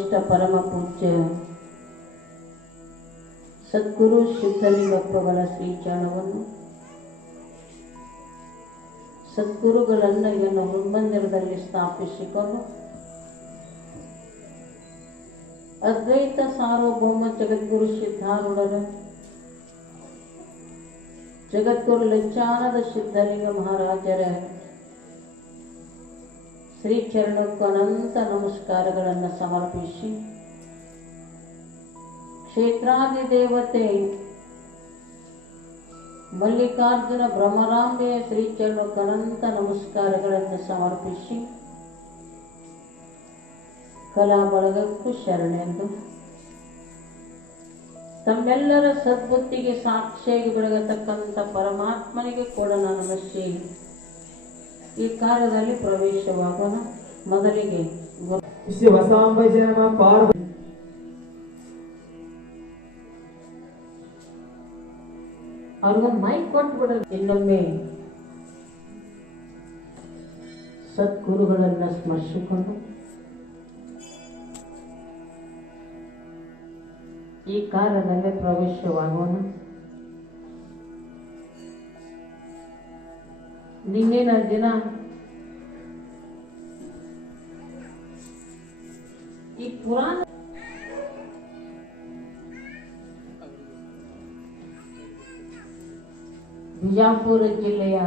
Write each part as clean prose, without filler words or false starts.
ಸರ್ವಶ್ರೇಷ್ಠ ಪರಮ ಪೂಜ್ಯ ಸದ್ಗುರು ಸಿದ್ಧಲಿಂಗಪ್ಪಗಳ ಶ್ರೀಚರಣವನ್ನು ಸದ್ಗುರುಗಳನ್ನು ಇದನ್ನು ಹೃನ್ಮಂದಿರದಲ್ಲಿ ಸ್ಥಾಪಿಸಿಕೊಂಡು ಅದ್ವೈತ ಸಾರ್ವಭೌಮ ಜಗದ್ಗುರು ಸಿದ್ಧಾರೂಢರ ಜಗದ್ಗುರು ಲಜ್ಜಾನದ ಸಿದ್ಧಲಿಂಗ ಮಹಾರಾಜರ ಶ್ರೀಚರಣಕ್ಕೂ ಅನಂತ ನಮಸ್ಕಾರಗಳನ್ನು ಸಮರ್ಪಿಸಿ ಕ್ಷೇತ್ರಾದಿ ದೇವತೆ ಮಲ್ಲಿಕಾರ್ಜುನ ಭ್ರಮರಾಂಬೆಯ ಶ್ರೀಚರಣಕ್ಕೂ ಅನಂತ ನಮಸ್ಕಾರಗಳನ್ನು ಸಮರ್ಪಿಸಿ ಕಲಾ ಬಳಗಕ್ಕೂ ಶರಣೆಂದು ತಮ್ಮೆಲ್ಲರ ಸದ್ಬುದ್ಧಿಗೆ ಸಾಕ್ಷಿಯಾಗಿ ಬೆಳಗತಕ್ಕಂಥ ಪರಮಾತ್ಮನಿಗೆ ಕೂಡ ನಾನು ನಮಸ್ಸಿ ಈ ಕಾರ್ಯದಲ್ಲಿ ಪ್ರವೇಶವಾಗೋಣ. ಮೊದಲಿಗೆ ಅವ್ರಿಗೊಂದು ಮೈಕ್ ಕೊಟ್ಬಿಡ್ರಿ. ಇನ್ನೊಮ್ಮೆ ಸದ್ಗುರುಗಳನ್ನ ಸ್ಮರಿಸಿಕೊಂಡು ಈ ಕಾರ್ಯದಲ್ಲಿ ಪ್ರವೇಶವಾಗೋಣ. ನಿನ್ನಿನ ದಿನ ಈ ಪುರಾಣ ಬಿಜಾಪುರ ಜಿಲ್ಲೆಯ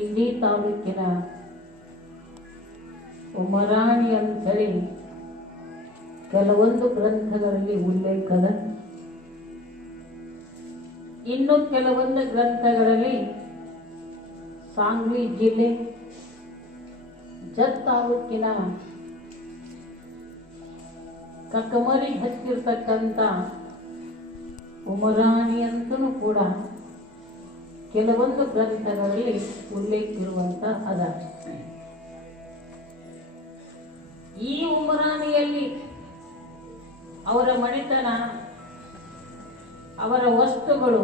ಇಂಡಿ ತಾಲೂಕಿನ ಉಮರಾಣಿ ಅಂತ ಹೇಳಿ ಕೆಲವೊಂದು ಗ್ರಂಥಗಳಲ್ಲಿ ಉಲ್ಲೇಖದ, ಇನ್ನು ಕೆಲವೊಂದು ಗ್ರಂಥಗಳಲ್ಲಿ ಸಾಂಗ್ಲಿ ಜಿಲ್ಲೆ ಜತ್ ತಾಲೂಕಿನ ಕಕ್ಕಮರಿ ಹತ್ತಿರ್ತಕ್ಕಂಥ ಉಮರಾಣಿ ಅಂತಲೂ ಕೂಡ ಕೆಲವೊಂದು ಗ್ರಂಥಗಳಲ್ಲಿ ಉಲ್ಲೇಖ ಇರುವಂತ ಅದ. ಈ ಉಮರಾಣಿಯಲ್ಲಿ ಅವರ ಮಣಿತನ, ಅವರ ವಸ್ತುಗಳು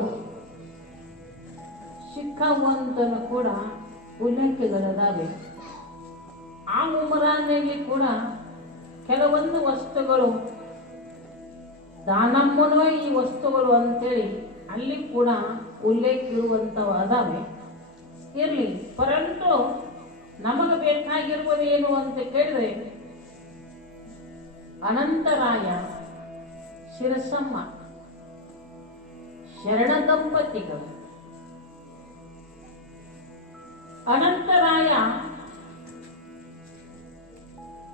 ಸಿಕ್ಕವಂತನು ಕೂಡ ಉಲ್ಲೇಖಗಳದಾವೆ. ಆ ಉಮರಾಣಿಯಲ್ಲಿ ಕೂಡ ಕೆಲವೊಂದು ವಸ್ತುಗಳು ದಾನಮ್ಮನೋ ಈ ವಸ್ತುಗಳು ಅಂತೇಳಿ ಅಲ್ಲಿ ಕೂಡ ಉಲ್ಲೇಖ ಇರುವಂತವ ಅದಾವೆ. ಇರಲಿ, ಪರಂತು ನಮಗೆ ಬೇಕಾಗಿರುವುದು ಏನು ಅಂತ ಕೇಳಿದ್ರೆ ಅನಂತರಾಯ ಶಿರಸಮ್ಮ ಶರಣ ದಂಪತಿಗಳು. ಅನಂತರಾಯ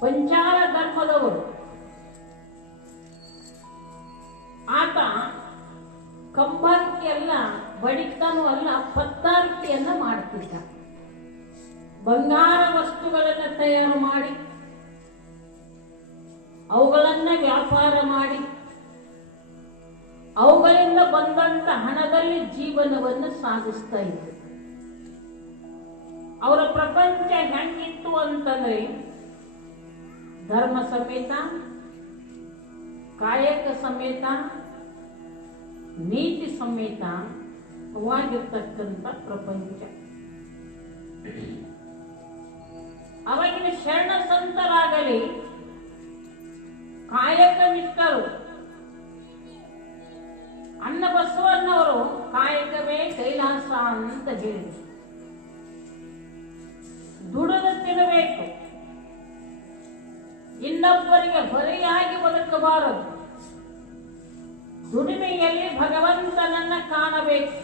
ಪಂಚಾರ ಧರ್ಮದವರು. ಆತ ಕಂಬಾರಿಕೆ ಅಲ್ಲ, ಬಡಿತನೂ ಅಲ್ಲ, ಪತ್ತಾರಿಕೆಯನ್ನ ಮಾಡ್ತಿದ್ದ. ಬಂಗಾರ ವಸ್ತುಗಳನ್ನು ತಯಾರು ಮಾಡಿ ಅವುಗಳನ್ನ ವ್ಯಾಪಾರ ಮಾಡಿ ಅವುಗಳಿಂದ ಬಂದಂತ ಹಣದಲ್ಲಿ ಜೀವನವನ್ನು ಸಾಗಿಸ್ತಾ ಇದ್ರು. ಅವರ ಪ್ರಪಂಚ ಹೆಂಗಿತ್ತು ಅಂತಂದ್ರೆ ಧರ್ಮ ಸಮೇತ, ಕಾಯಕ ಸಮೇತ, ನೀತಿ ಸಮೇತವಾಗಿರ್ತಕ್ಕಂಥ ಪ್ರಪಂಚ. ಅವಾಗಿನ ಶರಣ ಸಂತರಾಗಲಿ ಕಾಯಕ ನಿಷ್ಠರು. ಅನ್ನ ಬಸವಣ್ಣವರು ಕಾಯಕವೇ ಕೈಲಾಸ ಅಂತ ಹೇಳಿದರು. ದುಡಿದು ತಿನ್ನಬೇಕು, ಇನ್ನೊಬ್ಬರಿಗೆ ಹೊರೆಯಾಗಿ ಬದುಕಬಾರದು, ದುಡಿಮೆಯಲ್ಲಿ ಭಗವಂತನನ್ನ ಕಾಣಬೇಕು.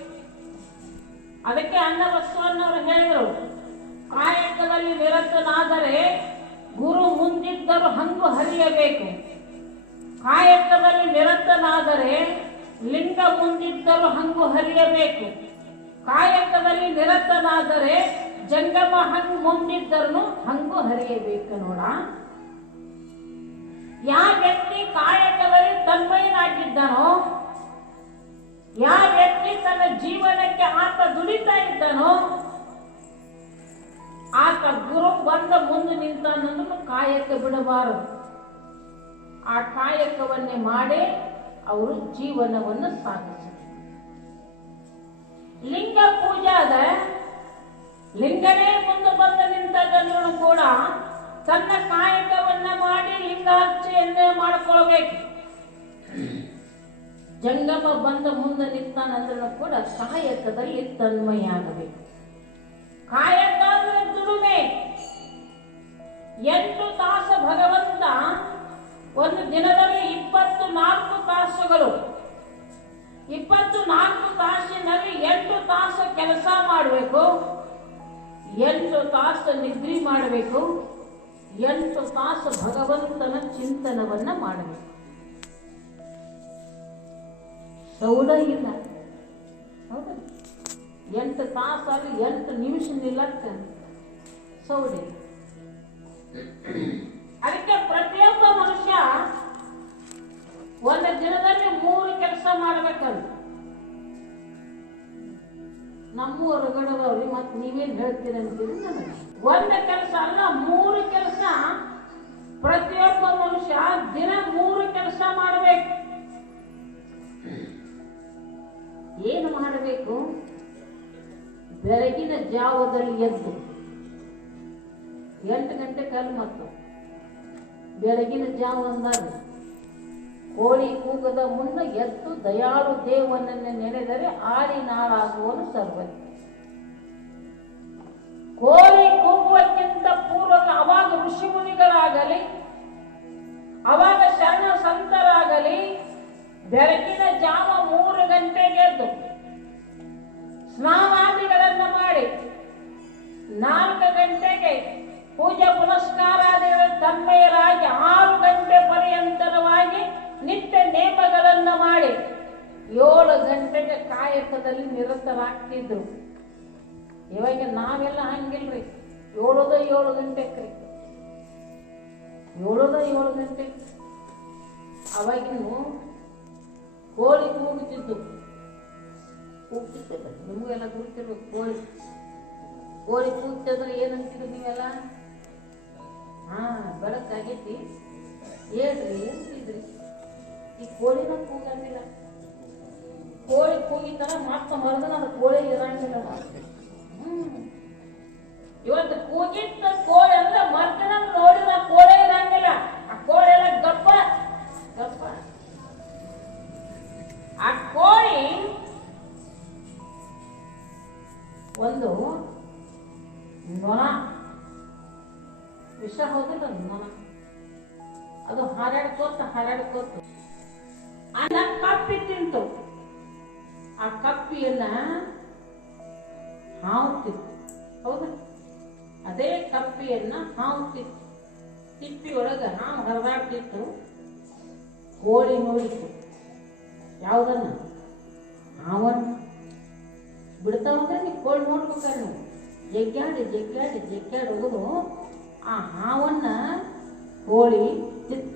ಅದಕ್ಕೆ ಅನ್ನ ಬಸವಣ್ಣವರು ಹೇಳಿದರು, ಕಾಯಕದಲ್ಲಿ ನಿರತನಾದರೆ ಗುರು ಮುಂದಿದ್ದರೂ ಹಂಗು ಹರಿಯಬೇಕು, ಕಾಯಕದಲ್ಲಿ ನಿರತನಾದರೆ ಲಿಂಗ ಮುಂದಿದ್ದರೂ ಹಂಗು ಹರಿಯಬೇಕು, ಕಾಯಕದಲ್ಲಿ ನಿರತನಾದರೆ ಜಂಗಮ ಹಂಗು ಮುಂದಿದ್ದರೂ ಹಂಗು ಹರಿಯಬೇಕು. ನೋಡ, ಯಾವ ವ್ಯಕ್ತಿ ಕಾಯಕದಲ್ಲಿ ತನ್ಮಯನಾಗಿದ್ದನೋ, ಯಾವ ವ್ಯಕ್ತಿ ತನ್ನ ಜೀವನಕ್ಕೆ ಆತ ದುಡಿತಾ ಇದ್ದನೋ, ಆತ ಗುರು ಬಂದ ಮುಂದೆ ನಿಂತನನ್ನು ಕಾಯಕ ಬಿಡಬಾರದು. ಆ ಕಾಯಕವನ್ನೇ ಮಾಡಿ ಅವರು ಜೀವನವನ್ನು ಸಾಗಿಸಿದರು. ಲಿಂಗ ಪೂಜಾದ ಲಿಂಗನೇ ಮುಂದೆ ಬಂದು ನಿಂತದನ್ನು ಕೂಡ ತನ್ನ ಕಾಯಕವನ್ನ ಮಾಡಿ ಲಿಂಗಾರ್ಚೆಯನ್ನೇ ಮಾಡಿಕೊಳ್ಬೇಕು. ಜಂಗಮ ಬಂದ ಮುಂದೆ ನಿಂತಾನಂದ್ರೂ ಕೂಡ ಕಾಯಕದಲ್ಲಿ ತನ್ಮಯ ಆಗಬೇಕು. ಕಾಯಕ ಅಂದ್ರೆ ದುಡಿಮೆ. 8 ತಾಸು ಭಗವಂತ ಒಂದು ದಿನದಲ್ಲಿ 24 ತಾಸುಗಳು, 24 ತಾಸಿನಲ್ಲಿ 8 ತಾಸು ಕೆಲಸ ಮಾಡಬೇಕು, 8 ತಾಸು ನಿದ್ರೆ ಮಾಡಬೇಕು, 8 ತಾಸು ಭಗವಂತನ ಚಿಂತನವನ್ನ ಮಾಡಬೇಕು. ಸೌಡ ಇಲ್ಲ, ಹೌದಾ? 8 ತಾಸಲ್ಲಿ 8 ನಿಮಿಷ ನಿಲ್ಲಕ್ಕ ಸೌಡೆ. ಅದಕ್ಕೆ ಪ್ರತಿಯೊಬ್ಬ ಮನುಷ್ಯ ಒಂದು ದಿನದಲ್ಲಿ 3 ಕೆಲಸ ಮಾಡ್ಬೇಕಂತ. ನಮ್ಮ ಹೊರಗಡದವ್ರಿ ಮತ್ತೆ ನೀವೇನ್ ಹೇಳ್ತೀರಂತೀರಿ ನನಗೆ. ಒಂದು ಕೆಲಸ ಅಲ್ಲ, 3 ಕೆಲಸ. ಪ್ರತಿಯೊಬ್ಬ ಮನುಷ್ಯ ದಿನ 3 ಕೆಲಸ ಮಾಡಬೇಕು. ಏನು ಮಾಡಬೇಕು? ಬೆಳಗಿನ ಜಾವದಲ್ಲಿ ಎದ್ದು 8 ಗಂಟೆ ಕಾಲ ಮತ್ತು ಬೆಳಗಿನ ಜಾವ ಅಂದಾಗ ಕೋಳಿ ಕೂಗದ ಮುನ್ನ ಎದ್ದು ದಯಾಳು ದೇವನನ್ನು ನೆನೆದರೆ ಆಡಿ ನಾಳಾಗುವನು ಸರ್ವಜ್ಞ. ಕೋಳಿ ಕೂಗುವಕ್ಕಿಂತ ಪೂರ್ವಕ ಅವಾಗ ಋಷಿ ಮುನಿಗಳಾಗಲಿ, ಅವಾಗ ಶರಣ ಸಂತರಾಗಲಿ ಬೆಳಗಿನ ಜಾವ 3 ಗಂಟೆಗೆ ಎದ್ದು ಸ್ನಾನಾದಿಗಳನ್ನು ಮಾಡಿ 4 ಗಂಟೆಗೆ ಪೂಜೆ ಪುನಸ್ಕಾರಾದಿಗಳ ತನ್ಮಯರಾಗಿ 6 ಗಂಟೆ ಪರ್ಯಂತರವಾಗಿ ನಿತ್ಯ ನೇಮಗಳನ್ನು ಮಾಡಿ 7 ಗಂಟೆಗೆ ಕಾಯಕದಲ್ಲಿ ನಿರತರಾಗ್ತಿದ್ರು. ಇವಾಗ ನಾವೆಲ್ಲ ಹಂಗಿಲ್ರಿ. 7 ಗಂಟೆಗೆ 7 ಗಂಟೆ ಅವಾಗಿನ್ನು ಕೋಳಿ ಕೂಗುತ್ತಿದ್ದು. ಕೂಗ್ತಿದ್ದ ನಿಮಗೆಲ್ಲ ಕೂಗ್ತಿರ್ಬೇಕು. ಕೋಳಿ ಕೂಗ್ತಿದ್ರೆ ಏನಂತಿದ್ರು ನೀವೆಲ್ಲ? ಬೆಳಕಾಗೈತಿ ಹೇಳ್ರಿ ಅಂತಿದ್ರಿ. ಈ ಕೋಳಿನ ಕೂಗಂಗಿಲ್ಲ. ಕೋಳಿ ಕೂಗಿತಾರ ಮಾತ್ರ ಮರದನ ಅದು ಕೋಳಿ ಇರಂಗಿಲ್ಲ. ಇವತ್ತು ಕೂಗಿದ್ದ ಕೋಳಿ ಅಂದ್ರೆ ಮರ್ದಿನ ನೋಡಿದ ಕೋಳಿ ಇರಂಗಿಲ್ಲ. ಆ ಕೋಳಿ ಎಲ್ಲ ಗಪ್ಪ ಗಪ್ಪ. ಆ ಕೋಳಿ ಒಂದು ನೊಣ, ವಿಷ ಹೋಗಿಲ್ಲ ನೊಣ, ಅದು ಹಾರಾಡ್ಕೋತ ಅನ್ನ ಕಪ್ಪಿ ತಿಂತು. ಆ ಕಪ್ಪಿಯನ್ನ ಹಾವು ತಿತ್ತು. ಹೌದಾ? ಅದೇ ಕಪ್ಪಿಯನ್ನ ಹಾವು ತಿತ್ತು. ತಿಪ್ಪಿ ಒಳಗ ಹಾವು ಹರಿದಾಡ್ತಿತ್ತು. ಕೋಳಿ ನೋಡಿತ್ತು. ಯಾವುದನ್ನ? ಹಾವನ್ನ. ಬಿಡ್ತಾವಂದ್ರೆ ನೀವು ಕೋಳಿ ನೋಡ್ಬೇಕಾರೆ ನೀವು ಜಗ್ಗಾಡಿ ಹೋಗೋದು ಆ ಹಾವನ್ನ ಕೋಳಿ ತಿತ್ತು.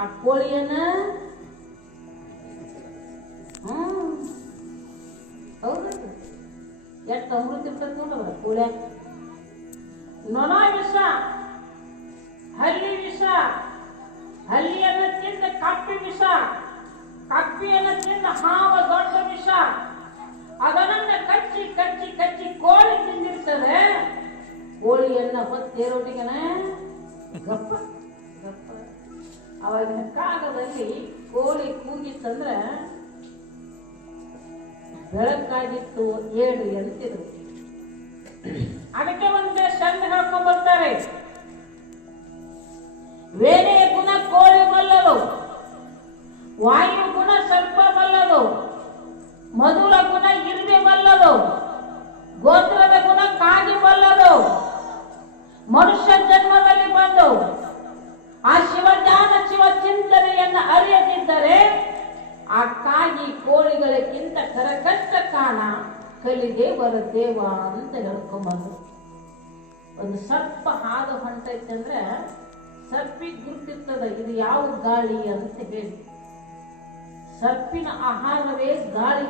ಆ ಕೋಳಿಯನ್ನ ಹೌದು ಎಷ್ಟು ಅಮೃತ ಇರ್ತದೆ ನೋಡವ್ರ ಕೋಳಿ. ನೊಣ ವಿಷ, ಹಲ್ಲಿ ವಿಷ, ಹಲ್ಲಿಯನ್ನು ತಿಂದ ಕಪ್ಪಿ ವಿಷ, ಕಪ್ಪಿಯನ್ನು ತಿಂದ ಹಾವ ದೊಡ್ಡ ವಿಷ. ಅದನ್ನ ಕಚ್ಚಿ ಕಚ್ಚಿ ಕಚ್ಚಿ ಕೋಳಿ ತಿಂದಿರ್ತದೆ. ಕೋಳಿಯನ್ನ ಹೊತ್ತೇರೋಟಿಗೆನ ಗಪ್ಪ ಗಪ್ಪ. ಅವಾಗಿನ ಕಾಲದಲ್ಲಿ ಕೋಳಿ ಕೂಗಿತ್ತಂದ್ರೆ ಬೆಳಕಾಗಿತ್ತು 7 ಎಂತಿದ್ರು. ಅದಕ್ಕೆ ಒಂದೇ ಸಂದ ಹಾಕೊಂಡ್ ಬರ್ತಾರೆ. ವೇಳೆಯ ಗುಣ ಕೋಳಿ ಬಲ್ಲದು, ವಾಯು ಗುಣ ಸರ್ಪ ಬಲ್ಲದು, ಮಧುರ ಗುಣ ಇರುವೆ ಬಲ್ಲದು, ಗೋತ್ರದ ಗುಣ ಕಾಗಿ ಬಲ್ಲದು. ಮನುಷ್ಯ ಜನ್ಮದಲ್ಲಿ ಬಂದು ಆ ಶಿವಜ್ಞಾನ ಶಿವ ಚಿಂತನೆಯನ್ನು ಅರಿಯದಿದ್ದರೆ ಆ ಕಾಗಿ ಕೋಳಿಗಳಕ್ಕಿಂತ ಕರಕಷ್ಟ ಕಾಣ ಕಲಿದೇವರ ದೇವ ಅಂತ ಹೇಳ್ಕೊಂಬಂದು. ಒಂದು ಸರ್ಪ ಹಾದು ಹೊಂಟೈತಂದ್ರೆ ಸರ್ಪಿಗೆ ಗುರುತಿರ್ತದ ಇದು ಯಾವ ಗಾಳಿ ಅಂತ ಹೇಳಿ. ಸರ್ಪಿನ ಆಹಾರವೇ ಗಾಳಿ.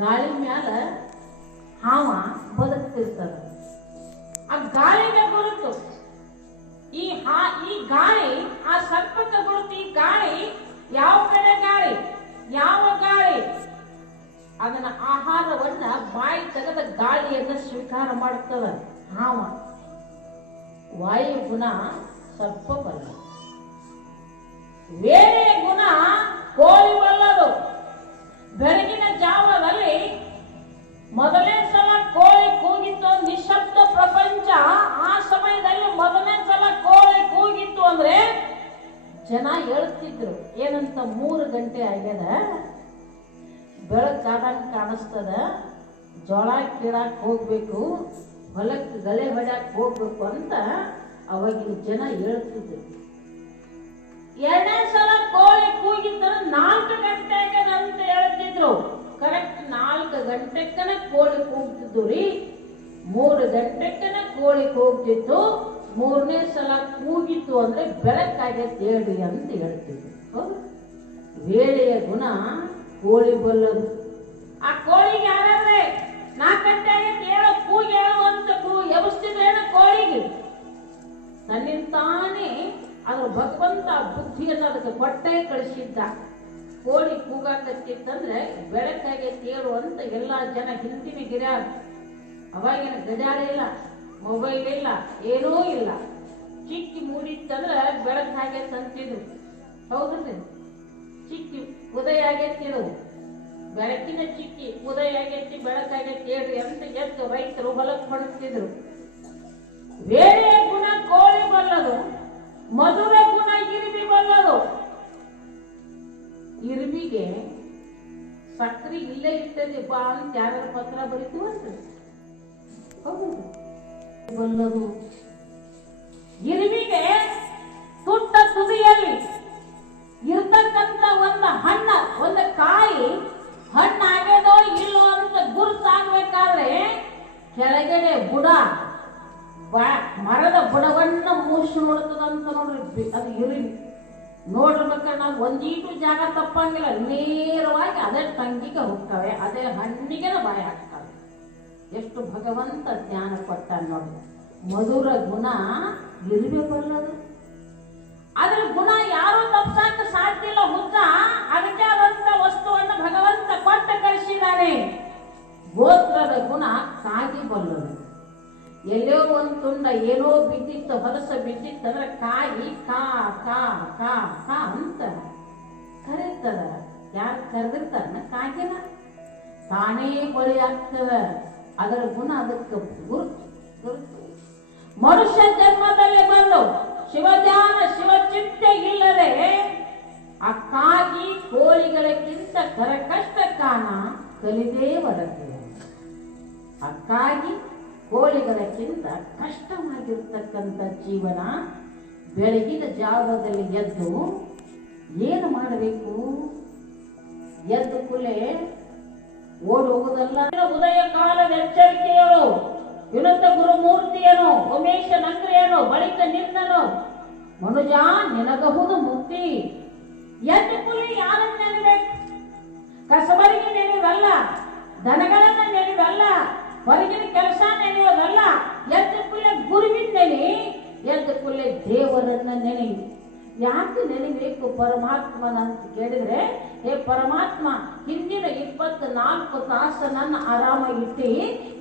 ಗಾಳಿ ಮ್ಯಾಲ ಹಾವ ಬದುಕ್ತಿರ್ತದ. ಆ ಗಾಳಿಗೆ ಗುರುತು. ಈ ಗಾಳಿ ಆ ಸರ್ಪಕ್ಕೆ ಗುರುತು. ಈ ಗಾಳಿ ಯಾವ ಕಡೆ ಗಾಳಿ, ಯಾವ ಗಾಳಿ ಅದನ್ನ ಆಹಾರವನ್ನ ಬಾಯಿ ತೆಗೆದ ಗಾಳಿಯನ್ನ ಸ್ವೀಕಾರ ಮಾಡುತ್ತದ ಹಾವ. ವಾಯುಗುಣ ಸರ್ಪ ಬಲ್ಲ. ವೇಳೆಯ ಗುಣ ಕೋಳಿ ಬಲ್ಲದು. ಬೆಳಗಿನ ಜಾವದಲ್ಲಿ ಮೊದಲನೇ ಸಲ ಕೋಳಿ ಕೂಗಿತ್ತು, ನಿಶಬ್ದ ಪ್ರಪಂಚ. ಆ ಸಮಯದಲ್ಲಿ ಮೊದಲನೇ ಸಲ ಕೋಳಿ ಕೂಗಿತ್ತು ಅಂದ್ರೆ ಜನ ಹೇಳ್ತಿದ್ರು ಏನಂತ, 3 ಗಂಟೆ ಆಗ್ಯದ, ಬೆಳಕಾದಂಗೆ ಕಾಣಿಸ್ತದ, ಜೋಳ ಕೀಳಾಕ್ ಹೋಗ್ಬೇಕು, ಹೊಲಕ್ಕೆ ಗಳೆ ಹೊಡ್ಯಾಕ್ ಹೋಗ್ಬೇಕು ಅಂತ ಅವಾಗಿನ ಜನ ಹೇಳ್ತಿದ್ರು. 2ನೇ ಸಲ ಕೋಳಿ ಕೂಗಿದ್ದರೆ 4 ಗಂಟೆ ಆಗ್ಯದ ಅಂತ ಹೇಳ್ತಿದ್ರು. ಕರೆಕ್ಟ್ 4 ಗಂಟೆಕ್ಕನ ಕೋಳಿ ಕೂಗ್ತಿದ್ದು ರೀ. 3 ಗಂಟೆಕ್ಕನ ಕೋಳಿ ಕೂಗ್ತಿತ್ತು. 3ನೇ ಸಲ ಕೂಗಿತ್ತು ಅಂದ್ರೆ ಬೆಳಕಾಗೈತೆ ಹೇಳ್ರಿ ಅಂತ ಹೇಳ್ತಿದ್ರು. ವೇಳೆಯ ಗುಣ ಕೋಳಿ ಬಲ್ಲದು. ಆ ಕೋಳಿಗೆ ಯಾರಾದ್ರೆ 4 ಗಂಟೆ ಆಗೈತೆ ಹೇಳೋ, ಕೂಗಿ ಹೇಳು ಅಂತ ಎಬ್ಬಿಸ್ತಿದ್ರೇನ ಕೋಳಿಗೆ. ತನ್ನಿಂತಾನೇ ಅದ್ರ ಭಗವಂತ ಬುದ್ಧಿಯನ್ನು ಅದಕ್ಕೆ ಕೊಟ್ಟೆ ಕಳಿಸಿದ್ದ. ಕೋಳಿ ಕೂಗಾಕತ್ತಿತ್ತಂದ್ರೆ ಬೆಳಕಾಗೈತೆ ಹೇಳು ಅಂತ ಎಲ್ಲಾ ಜನ ಹಿಂದಿನ ಗಿರ್ಯಾರ. ಅವಾಗಿನ ಗಜಾರ ಇಲ್ಲ, ಮೊಬೈಲ್ ಇಲ್ಲ, ಏನೂ ಇಲ್ಲ. ಚಿಕ್ಕಿ ಮೂಡಿತ್ತಂದ್ರೆ ಬೆಳಕಾಗೈತೆ ಅಂತಿದ್ರು. ಹೌದ್ರಿ, ಚಿಕ್ಕಿ ಉದಯ ಆಗೈತಿದ್ರು. ಬೆಳಕಿನ ಚಿಕ್ಕಿ ಉದಯ ಆಗೈತಿ, ಬೆಳಕಾಗೈತಿ ಹೇಳ್ರಿ ಅಂತ ಎದ್ದು ರೈತರು ಹೊಲಕ್ಕೆ ಹೊಡೆಸ್ತಿದ್ರು. ವೇಳೆಯ ಗುಣ ಕೋಳಿ ಬಲ್ಲದು, ಮಧುರ ಗುಣ ಇರುಬಿ ಬಲ್ಲದು. ಇರುಬಿಗೆ ಸಕ್ರಿ ಇಲ್ಲೇ ಇರ್ತದೆ ಬಾ ಅಂತ ಯಾರ ಪತ್ರ ಬರೀತು ಅಂತ ಬಲ್ಲದು. ಇರುಬಿಗೆ ತುಟ್ಟ ತುದಿಯಲ್ಲಿ ಇರ್ತಕ್ಕಂಥ ಒಂದು ಹಣ್ಣ, ಒಂದು ಕಾಯಿ ಹಣ್ಣು ಆಗ್ಯದೋ ಇಲ್ಲೋ ಅಂತ ಗುರುತಾಗ್ಬೇಕಾದ್ರೆ ಕೆಳಗಡೆ ಬುಡ, ಮರದ ಬುಡವನ್ನ ಮೂಸಿ ನೋಡ್ತದಂತ ನೋಡ್ರಿ. ಅದು ಇರುವಿ ನೋಡ್ಬೇಕಾದ್ರೆ ನಾವು ಒಂದೀಟು ಜಾಗ ತಪ್ಪಂಗಿಲ್ಲ, ನೇರವಾಗಿ ಅದೇ ತಂಗಿಗೆ ಹೋಗ್ತವೆ, ಅದೇ ಹಣ್ಣಿಗೆ ಬಾಯಿ ಹಾಕ್ತವೆ. ಎಷ್ಟು ಭಗವಂತ ಜ್ಞಾನ ಕೊಟ್ಟ ನೋಡಿ. ಮಧುರ ಗುಣ ಇರುವೆ ಬಲ್ಲದು. ಅದ್ರ ಗುಣ ಯಾರು ತಪ್ಸಕ ಸಾಧ್ಯ ಇಲ್ಲ. ಹುಚ್ಚ ಅದಕ್ಕೆ ಆದಂತ ವಸ್ತುವನ್ನು ಭಗವಂತ ಕೊಟ್ಟ ಕಳಿಸಿದ್ದಾನೆ. ಗೋತ್ರದ ಗುಣ ಕಾಗಿ ಬಲ್ಲದು. ಎಲ್ಲೋ ಒಂದು ತುಂಡ ಏನೋ ಬಿದ್ದಿತ್ತು, ಹೊಲಸ ಬಿದ್ದಿತ್ತಂದ್ರೆ ಕಾಯಿ ಕಾ ಕಾ ಕಾ ಕಾ ಅಂತ ಕರೀತದ. ಯಾರು ಕರೆದಿರ್ತಾರ ಕಾಗಿನ ತಾನೇ ಬಳಿ ಆಗ್ತದ. ಅದರ ಗುಣ ಅದಕ್ಕೆ ಗುರುತು. ಮನುಷ್ಯ ಜನ್ಮದಲ್ಲಿ ಬಂದು ಶಿವಧ್ಯಾನ ಶಿವಚಿಂತೆ ಇಲ್ಲದೆ ಅಕ್ಕಾಗಿ ಕೋಳಿಗಳಕ್ಕಿಂತ ಕಷ್ಟ ಕಾಣ ಕಲಿದೇ ಬರುತ್ತೆ. ಅಕ್ಕಾಗಿ ಕೋಳಿಗಳಕ್ಕಿಂತ ಕಷ್ಟವಾಗಿರ್ತಕ್ಕಂಥ ಜೀವನ. ಬೆಳಗಿನ ಜಾವದಲ್ಲಿ ಎದ್ದು ಏನು ಮಾಡಬೇಕು? ಎದ್ದು ಕುಲೆ ಓಡಿ ಹೋಗುದಲ್ಲ. ಉದಯ ಕಾಲದ ಎಚ್ಚರಿಕೆಯಳು ವಿನುತ ಗುರುಮೂರ್ತಿಯನು ಉಮೇಶ ನಂಗ್ರಿಯನು ಬಳಿಕ ನಿನ್ನನು ಮನುಜ ನಿನಗಹುದು ಮುಕ್ತಿ. ಎದ್ದು ಕುಲೆ ಯಾರನ್ನ ನೆನಬೇಕು? ಕಸಬರಿಗೆ ನೆನೆಯುವಲ್ಲ, ದನಗಳನ್ನ ನೆನೆಯುವಲ್ಲ, ಹೊರಗಿನ ಕೆಲಸ ನೆನೆಯೋದಲ್ಲ. ಎದ್ದು ಕುಲೆ ಗುರುವಿನ ನೆನೆ, ಎದ್ದು ಕುಲೆ ದೇವರನ್ನ ನೆನೆ. ಯಾಕೆ ನೆನೆಬೇಕು ಪರಮಾತ್ಮನ ಅಂತ ಕೇಳಿದ್ರೆ, ಹೇ ಪರಮಾತ್ಮ, ಹಿಂದಿನ 24 ತಾಸು ನನ್ನ ಆರಾಮ ಇಟ್ಟಿ,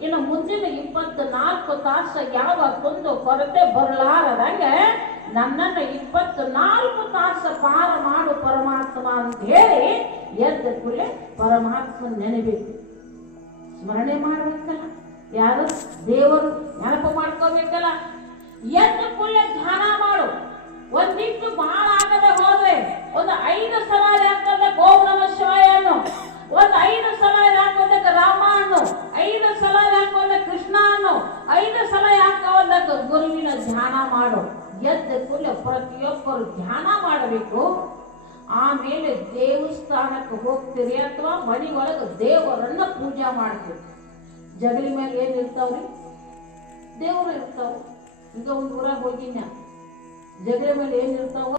ಇನ್ನು ಮುಂದಿನ 24 ತಾಸು ಯಾವ ಕುಂದು ಕೊರತೆ ಬರಲಾರದಂಗೆ ನನ್ನನ್ನು 24 ತಾಸು ಪಾರ ಮಾಡು ಪರಮಾತ್ಮ ಅಂತ ಹೇಳಿ ಎದ್ದು ಕುಲೆ ಪರಮಾತ್ಮ ನೆನೆಬೇಕು. ಸ್ಮರಣೆ ಮಾಡ್ಬೇಕಲ್ಲ, ಯಾರು ದೇವರು ನೆನಪು ಮಾಡ್ಕೋಬೇಕಲ್ಲ. ಎದ್ದು ಕುಲೆ ಧ್ಯಾನ ಮಾಡು. ಒಂದಿಟ್ಟು ಬಹಳ ಆಗದೆ ಹೋದ್ರೆ ಒಂದು 5 ಸಲ ಹಾಕೋದಕ್ಕೆ ಓಂ ನಮಃ ಶಿವಾಯ ಅನ್ನು, ಒಂದು 5 ಸಲ ಹಾಕೋದಕ್ಕೆ ರಾಮ ಅನ್ನು, 5 ಸಲ ಹಾಕೋದಕ್ಕೆ ಕೃಷ್ಣ ಅನ್ನು, 5 ಸಲ ಹಾಕೋದಕ್ಕೆ ಗುರುವಿನ ಧ್ಯಾನ ಮಾಡು. ಎದ್ದು ಕುಲೆ ಪ್ರತಿಯೊಬ್ಬರು ಧ್ಯಾನ ಮಾಡಬೇಕು. ಆಮೇಲೆ ದೇವಸ್ಥಾನಕ್ಕೆ ಹೋಗ್ತೀರಿ ಅಥವಾ ಮನೆಯೊಳಗೆ ದೇವರನ್ನ ಪೂಜೆ ಮಾಡ್ತೀರಿ. ಜಗಲಿ ಮೇಲೆ ಏನ್ ಇರ್ತಾವ್ರಿ? ದೇವರು ಇರ್ತಾವ. ಈಗ ಒಂದು ಊರಾಗ ಹೋಗಿನ ಜಗಲಿ ಮೇಲೆ ಏನಿರ್ತಾವ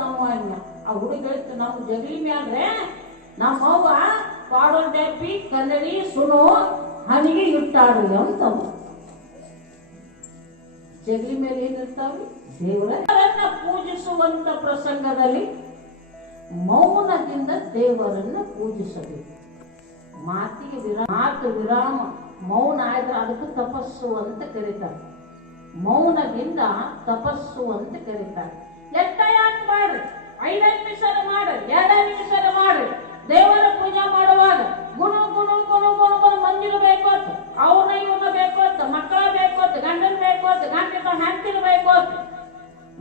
ತಮ್ಮ ಆ ಹುಡುಗ ಹೇಳ್ತು, ನಾವು ಜಗಲಿ ಮ್ಯಾಲ್ರೆ ನಮ್ಮ ಅವ್ವ ಪಾಡೋ ಡ್ಯಾಪಿ ಕನ್ನಡಿ ಸುಣು ಹನಿಗೆ ಇಟ್ಟಾಡು ಅಂತವು. ಜಗಲಿ ಮೇಲೆ ಏನಿರ್ತಾವ್ರಿ? ದೇವರನ್ನ ಪೂಜಿಸುವಂತ ಪ್ರಸಂಗದಲ್ಲಿ ಮೌನದಿಂದ ದೇವರನ್ನ ಪೂಜಿಸಬೇಕು. ಮಾತು ವಿರಾಮ, ಮೌನ ಆಯ್ದ್ರೆ ಅದಕ್ಕೂ ತಪಸ್ಸು ಅಂತ ಕರೀತಾರೆ. ಮೌನದಿಂದ ತಪಸ್ಸು ಅಂತ ಕರೀತಾರೆ. ಲೆಕ್ಕ ಯಾಕೆ ಮಾಡ್ರಿ, 5 ನಿಮಿಷದ ಮಾಡ್ರಿ, 2 ನಿಮಿಷದ ಮಾಡ್ರಿ. ದೇವರ ಪೂಜೆ ಮಾಡುವಾಗ ಗುಣು ಗುಣು ಗುಣು ಗುಣು ಗುಣು ಮಂದಿರು ಬೇಕು ಅಂತ, ಅವ್ರನ್ನ ಇವ್ರನ್ನ ಬೇಕು ಅಂತ, ಮಕ್ಕಳ ಬೇಕು ಅಂತ, ಗಂಡನ ಬೇಕು ಅಂತ, ಗಂಟಿನ ಹ್ಯಾಂತಿನ ಬೇಕು ಅಂತ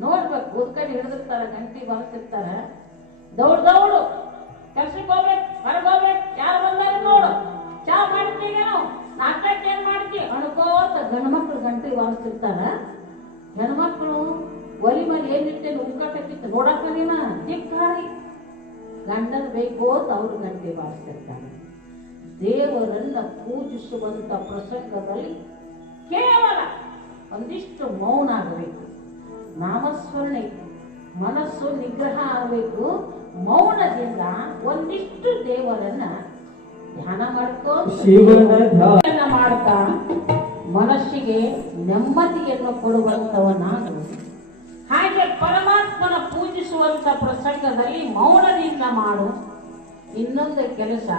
ನೋಡ್ಬೇಕು. ಕೂತ್ಕೊಂಡು ಹಿಡಿದಿರ್ತಾರ, ಗಂಟಿ ಬರ್ತಿರ್ತಾರ, ದೌಡು ಕೆಲ್ಸಕ್ಕೆ ಹೋಗ್ಬೇಕು, ಹೊರಗೆ ಹೋಗ್ಬೇಕು, ಯಾರು ಬಂದಾರ ನೋಡು, ಚಾ ಮಾಡ್ತೀವಿ ನಾವು, ನಾಟಕ ಏನ್ ಮಾಡ್ತೀವಿ ಅನ್ಕೋತ ಗಂಡು ಮಕ್ಳು ಗಂಟಿ ಬಾರಿಸ್ತಿರ್ತಾರ. ಹೆಣ್ಮಕ್ಳು ಒಲಿ ಮೇಲೆ ಏನಿಟ್ಟೇನು ಉಂಕಟ್ಟಿತ್ತು ನೋಡಕ್ಕ ನೀನ ದಿಕ್ಕಾರಿ ಗಂಡನ ಬೇಕು ಅಂತ ಅವ್ರು ಗಂಟೆ ಬಾರಿಸ್ತಿರ್ತಾರೆ. ದೇವರನ್ನ ಪೂಜಿಸುವಂತ ಪ್ರಸಂಗದಲ್ಲಿ ಕೇವಲ ಒಂದಿಷ್ಟು ಮೌನ ಆಗಬೇಕು, ನಾಮಸ್ಮರಣೆ, ಮನಸ್ಸು ನಿಗ್ರಹ ಆಗಬೇಕು. ಮೌನದಿಂದ ಒಂದಿಷ್ಟು ದೇವರನ್ನ ಧ್ಯಾನ ಮಾಡ್ತಾ ಮನಸ್ಸಿಗೆ ನೆಮ್ಮದಿಯನ್ನು ಕೊಡುವಂತವನಾಗು. ಹಾಗೆ ಪರಮಾತ್ಮನ ಪೂಜಿಸುವಂತ ಪ್ರಸಂಗದಲ್ಲಿ ಮೌನದಿಂದ ಮಾಡು. ಇನ್ನೊಂದು ಕೆಲಸ,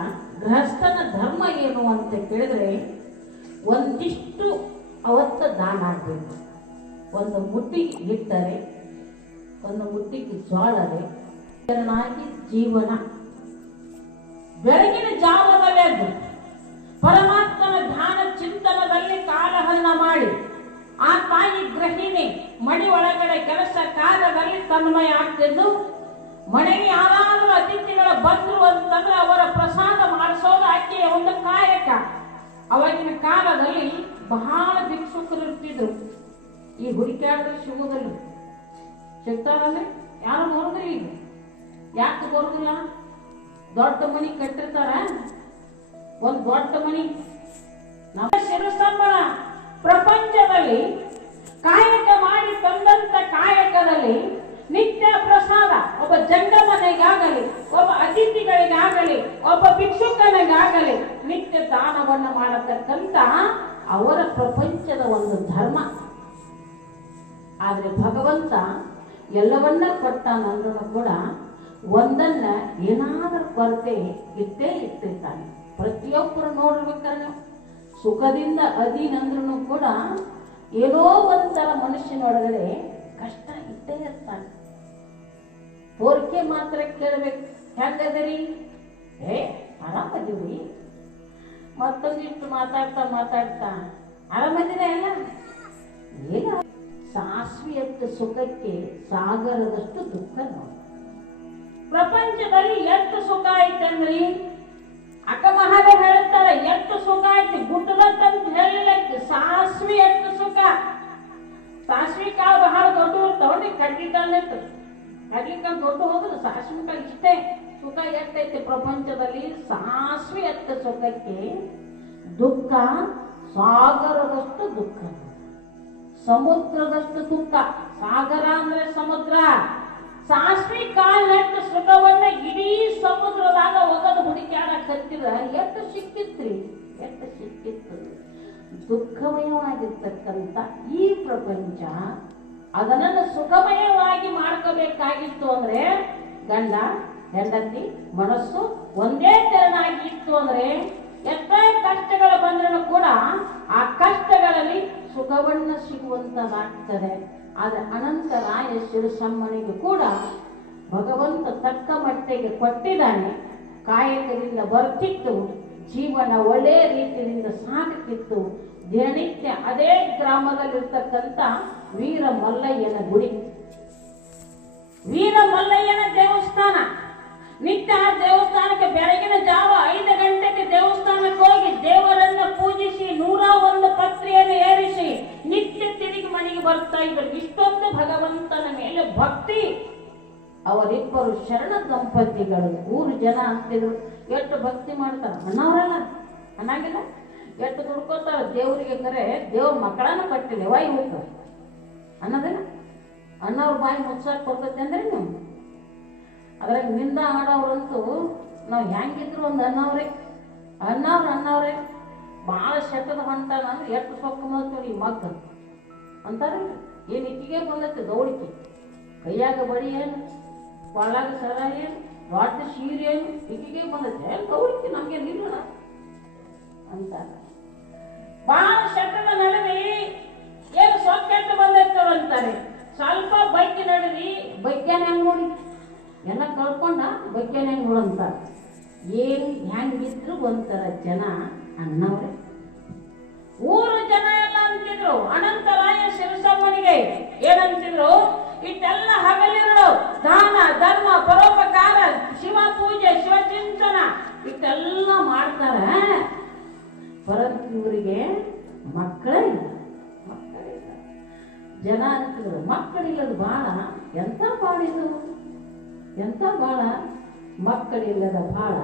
ಗೃಹಸ್ಥನ ಧರ್ಮ ಏನು ಅಂತ ಕೇಳಿದ್ರೆ ಒಂದಿಷ್ಟು ಅವತ್ತ ದಾನ ಆಗ್ಬೇಕು. ಒಂದು ಮುಟ್ಟಿಗೆ ಇಟ್ಟರೆ, ಒಂದು ಮುಟ್ಟಿಗೆ ಜೋಳರೆ, ಚೆನ್ನಾಗಿ ಜೀವನ. ಬೆಳಗಿನ ಜಾವದಲ್ಲೇ ಅದು ಪರಮಾತ್ಮನ ಧ್ಯಾನ ಚಿಂತನದಲ್ಲಿ ಕಾಲಹರಣ ಮಾಡಿ ಆ ತಾಯಿ ಗೃಹಿಣಿ ಮಡಿ ಒಳಗಡೆ ಕೆಲಸ ಕಾರ್ಯದಲ್ಲಿ ತನ್ಮಯ ಆಗ್ತಿದ್ದು, ಮನೆಗೆ ಯಾರಾದರೂ ಅತಿಥಿಗಳ ಬಂದ್ರು ಅಂತಂದ್ರೆ ಅವರ ಪ್ರಸಾದ ಮಾಡಿಸೋದು ಆಕೆಯ ಒಂದು ಕಾಯಕ. ಅವಾಗಿನ ಕಾಲದಲ್ಲಿ ಬಹಳ ಭಿಕ್ಷುಕರು ಇರ್ತಿದ್ರು. ಈ ಹುಡುಕಾಡಿದ್ರೆ ಶಿವದಲ್ಲಿ ಸಿಗ್ತಾರಲ್ಲ, ಯಾರು ಬರುದ್ರಿ? ಈಗ ಯಾಕೆ ಬರುದಿಲ್ಲ? ದೊಡ್ಡ ಮನಿ ಕಟ್ಟಿರ್ತಾರ, ಒಂದು ದೊಡ್ಡ ಮನಿ. ನಮ್ಮ ಶಿರಸಂಬಳ ಪ್ರಪಂಚದಲ್ಲಿ ಕಾಯಕ ಮಾಡಿ ತಂದಂತ ಕಾಯಕದಲ್ಲಿ ನಿತ್ಯ ಪ್ರಸಾದ ಒಬ್ಬ ಜಂಗಮನಿಗಾಗಲಿ, ಒಬ್ಬ ಅತಿಥಿಗಳಿಗಾಗಲಿ, ಒಬ್ಬ ಭಿಕ್ಷುಕನಿಗಾಗಲಿ ನಿತ್ಯ ದಾನವನ್ನು ಮಾಡತಕ್ಕಂತ ಅವರ ಪ್ರಪಂಚದ ಒಂದು ಧರ್ಮ. ಆದ್ರೆ ಭಗವಂತ ಎಲ್ಲವನ್ನ ಕೊಟ್ಟಾನಂದ್ರೂ ಕೂಡ ಒಂದನ್ನ ಏನಾದರೂ ಕೊರತೆ ಇಟ್ಟೇ ಇಟ್ಟಿರ್ತಾನೆ. ಪ್ರತಿಯೊಬ್ಬರು ನೋಡ್ಬೇಕಾದ್ರೆ ಸುಖದಿಂದ ಅಧೀನಂದ್ರೂ ಕೂಡ ಏನೋ ಒಂಥರ ಮನುಷ್ಯನೊಳಗಡೆ ಕಷ್ಟ ಇಟ್ಟೇ ಇರ್ತಾನೆ. ಕೋರಿಕೆ ಮಾತ್ರ ಕೇಳಬೇಕು, ಹೆಂಗದರಿ? ಆರಾಮದೀವಿ. ಮತ್ತೊಂದಿಷ್ಟು ಮಾತಾಡ್ತಾ ಆರಾಮದಿನ ಎಲ್ಲ ಏನ? ಸಾಸ್ವಿಯತ್ತ ಸುಖಕ್ಕೆ ಸಾಗರದಷ್ಟು ದುಃಖ ನೋಡಿ. ಪ್ರಪಂಚದಲ್ಲಿ ಎಷ್ಟು ಸುಖ ಐತಂದ್ರಿ, ಅಕ್ಕ ಮಹಾದೇವ್ ಹೇಳ್ತಾರೆ, ಎಷ್ಟು ಸುಖ ಐತಿ ಗುಡ್ಡದಂತ ಹೇಳಿಲ್ಲಕ್ಕೆ. ಸಾಸ್ವಿ ಎಷ್ಟು ಸುಖ. ಸಾಸ್ವಿ ಕಾಳು ಬಹಳ ದೊಡ್ಡ ಇರ್ತಾವ್ರಿ, ಕಡ್ಲಿಕಾಳು ಕಡ್ಲಿಕಾಳು ದೊಡ್ಡ ಹೋದ್ರೆ ಸಾಸ್ವಿ ಕಾಳು ಇಷ್ಟೇ ಸುಖ. ಎಷ್ಟೈತಿ ಪ್ರಪಂಚದಲ್ಲಿ? ಸಾಸ್ವಿ ಎತ್ತ ಸುಖಕ್ಕೆ ದುಃಖ ಸಾಗರದಷ್ಟು ದುಃಖ, ಸಮುದ್ರದಷ್ಟು ದುಃಖ. ಸಾಗರ ಅಂದ್ರೆ ಸಮುದ್ರ. ಸಾಸ್ವಿ ಕಾಲಿನಷ್ಟು ಸುಖವನ್ನ ಇಡೀ ಸಮುದ್ರದಾಗ ಒಗದು ಹುಡುಕ್ಯಾಡಕ್ ಹತ್ತಿರ ಎಷ್ಟು ಸಿಕ್ಕಿತ್ರಿ, ಎಷ್ಟು ಸಿಕ್ಕಿತ್ತು. ದುಃಖಮಯವಾಗಿರ್ತಕ್ಕಂಥ ಈ ಪ್ರಪಂಚ ಅದನ್ನು ಸುಖಮಯವಾಗಿ ಮಾಡ್ಕೋಬೇಕಾಗಿತ್ತು ಅಂದ್ರೆ ಗಂಡ ಹೆಂಡತಿ ಮನಸ್ಸು ಒಂದೇ ತೆರನಾಗಿ ಇತ್ತು ಅಂದ್ರೆ ಎಷ್ಟೇ ಕಷ್ಟಗಳು ಬಂದ್ರೂ ಕೂಡ ಆ ಕಷ್ಟಗಳಲ್ಲಿ ಸುಖವನ್ನ ಸಿಗುವಂತದಾಗ್ತದೆ. ಆದ್ರೆ ಅನಂತರಾಯ ಶಿರಸಮ್ಮನಿಗೆ ಕೂಡ ಭಗವಂತ ತಕ್ಕ ಮಟ್ಟಿಗೆ ಕೊಟ್ಟಿದ್ದಾನೆ. ಕಾಯಕದಿಂದ ಬರ್ತಿತ್ತು, ಜೀವನ ಒಳ್ಳೆ ರೀತಿಯಿಂದ ಸಾಗುತ್ತಿತ್ತು. ದಿನನಿತ್ಯ ಅದೇ ಗ್ರಾಮದಲ್ಲಿರ್ತಕ್ಕಂಥ ವೀರ ಮಲ್ಲಯ್ಯನ ಗುಡಿ, ವೀರ ಮಲ್ಲಯ್ಯನ ದೇವಸ್ಥಾನ. ನಿತ್ಯ ಆ ದೇವಸ್ಥಾನಕ್ಕೆ ಬೆಳಗಿನ ಜಾವ 5 ಗಂಟೆಗೆ ದೇವಸ್ಥಾನಕ್ಕೆ ಹೋಗಿ ದೇವರನ್ನ ಪೂಜಿಸಿ 101 ಪತ್ರಿಯನ್ನು ಏರಿಸಿ ನಿತ್ಯ ತಿರುಗಿ ಮನೆಗೆ ಬರ್ತಾ ಇದ್ರು. ಇಷ್ಟೊಂದು ಭಗವಂತನ ಮೇಲೆ ಭಕ್ತಿ. ಅವರಿಬ್ಬರು ಶರಣ ದಂಪತಿಗಳು, 3 ಜನ ಅಂತಿದ್ರು. ಎಷ್ಟು ಭಕ್ತಿ ಮಾಡ್ತಾರ ಅನ್ನೋರಲ್ಲ, ಅನ್ನಂಗಿಲ್ಲ. ಎಷ್ಟು ದುಡ್ಕೋತಾರ ದೇವರಿಗೆ. ಕರೆ ದೇವ್ರ ಮಕ್ಕಳನ್ನ ಕಟ್ಟಿಲ್ಲ ವಾಯಿ ಹೋಗ್ತಾರ ಅನ್ನೋದಿಲ್ಲ. ಅನ್ನೋರ್ ಬಾಯಿ ಮುಚ್ಚಾಕ್ ಬರ್ತೈತೆ ಅಂದ್ರೆ ನೀವು ಅದ್ರಾಗ ನಿಂದ ಆಡೋರಂತೂ ನಾವು ಹೆಂಗಿದ್ರು ಒಂದು ಅನ್ನವ್ರೆ ಭಾಳ ಶತದ ಹೊಂಟಾನ ಅಂದ್ರೆ ಎಷ್ಟು ಸೊಕ್ಕ ಮಾಡ್ತೀವಿ ಈ ಮಗ್ಗ ಅಂತಾರೆ. ಏನು ಇಕ್ಕಿಗೆ ಬಂದೈತೆ ದೌಡಿಕೆ, ಕೈಯಾಗ ಬಡಿ ಏನು, ಕೊಳ್ಳಾಗ ಸರ ಏನು, ದೊಡ್ಡ ಸೀರೆ ಏನು, ಇಕ್ಕಿಗೆ ಬಂದೈತೆ ಏನು ದೌಡಿಕೆ, ನಮ್ಗೆ ನಿಲ್ಲೋಣ ಅಂತಾರೆ. ಭಾಳ ಶತದ ನಡುವೆ ಏನು ಸೊಕ್ಕೆಟ್ಟು ಬಂದಿರ್ತವ ಅಂತಾರೆ. ಸ್ವಲ್ಪ ಬೈಕ್ ನಡ್ರಿ, ಬೈಕ್ಯಾನ ಹೆಂಗ್ ನೋಡಿ ಎಲ್ಲ ಕಳ್ಕೊಂಡ ಬೈಕ್ಯಾನ ಹೆಂಗ್ ನೋಡಂತ. ಏನ್ ಹೆಂಗಿದ್ರು ಒಂಥರ ಜನ ಅನ್ನವ್ರೆ. ಊರು ಜನ ಎಲ್ಲ ಅಂತಿದ್ರು ಅನಂತರಾಯ ಶಿರಸಮ್ಮನಿಗೆ ಏನಂತಿದ್ರು, ಇಟ್ಟೆಲ್ಲ ಹಗಲಿರುಳು ದಾನ ಧರ್ಮ ಪರೋಪಕಾರ ಶಿವ ಪೂಜೆ ಶಿವಚಿಂತನ ಇಟ್ಟೆಲ್ಲ ಮಾಡ್ತಾರೆ. ಪರಂತು ಇವರಿಗೆ ಮಕ್ಕಳೇ ಇಲ್ಲ. ಜನ ಅಂತಿದ್ರು ಮಕ್ಕಳಿಲ್ಲದ ಬಾಳ ಎಂತ ಬಾಳಿದು, ಎಂತ ಬಾಳ ಮಕ್ಕಳಿಲ್ಲದ ಬಾಳ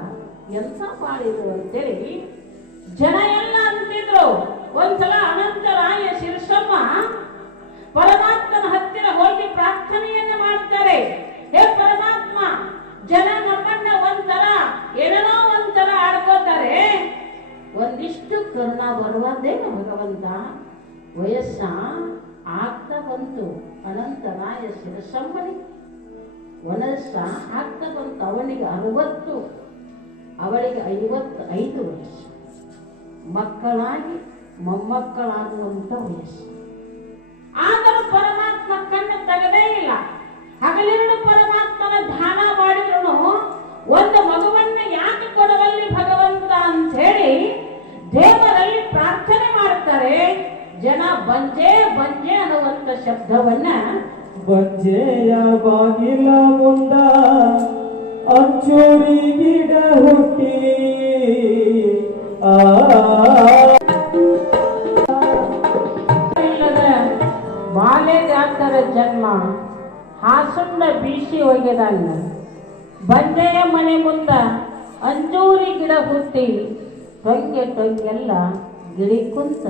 ಎಂತ ಬಾಳಿದು ಅಂತೇಳಿ ಜನ ಎಲ್ಲ ಅಂತಿದ್ರು. ಒಂದ್ಸಲ ಅನಂತರಾಯ ಶಿರಸಮ್ಮ ಪರಮಾತ್ಮನ ಹತ್ತಿರ ಹೋಗಿ ಪ್ರಾರ್ಥನೆಯನ್ನ ಮಾಡ್ತಾರೆ. ಹೇ ಪರಮಾತ್ಮ, ಜನ ನಮ್ಮನ್ನ ಒಂಥರ ಏನೇನೋ ಒಂಥರ ಆಡ್ಕೋತಾರೆ, ಒಂದಿಷ್ಟು ಕರುಣಾ ಬರುವಂದೇನು ಭಗವಂತ. ವಯಸ್ಸ ಆಗ್ತಾ ಬಂತು ಅನಂತರಾಯ ಶಿರಸಮ್ಮನಿಗೆ, ವಯಸ್ಸ ಆಗ್ತಾ ಬಂತು. ಅವನಿಗೆ 60, ಅವಳಿಗೆ 55 ವಯಸ್ಸು. ಮಕ್ಕಳಾಗಿ ಮೊಮ್ಮಕ್ಕಳಾಗುವಂತ ವಯಸ್ಸು. ಆದರೂ ಪರಮಾತ್ಮ ಕಣ್ಣು ತೆಗೆದೇ ಇಲ್ಲ. ಹಗಲಿರುಳು ಪರಮಾತ್ಮನ ಧ್ಯಾನ ಮಾಡಿದ್ರು ಒಂದು ಮಗುವನ್ನ ಯಾಕೆ ಕೊಡವಲ್ಲಿ ಭಗವಂತ ಅಂತ ಹೇಳಿ ದೇವರಲ್ಲಿ ಪ್ರಾರ್ಥನೆ ಮಾಡ್ತಾರೆ. ಜನ ಬಂಜೆ ಬಂಜೆ ಅನ್ನುವಂತ ಶಬ್ದವನ್ನ, ಬಂಜೆಯ ಬಾಗಿಲ ಮುಂದ ಅಂಚೂರಿ ಗಿಡ ಹುಟ್ಟಿ ಬಾಲ್ಯಗಾತರ ಜನ್ಮ ಹಾಸುಂಡ ಬೀಸಿ ಒಗೆದಾನ. ಬಂಜೆಯ ಮನೆ ಮುಂದ ಅಂಜೂರಿ ಗಿಡ ಹುಟ್ಟಿ ಟೊಂಗೆಲ್ಲ ಗಿಡಿ ಕುಂತ.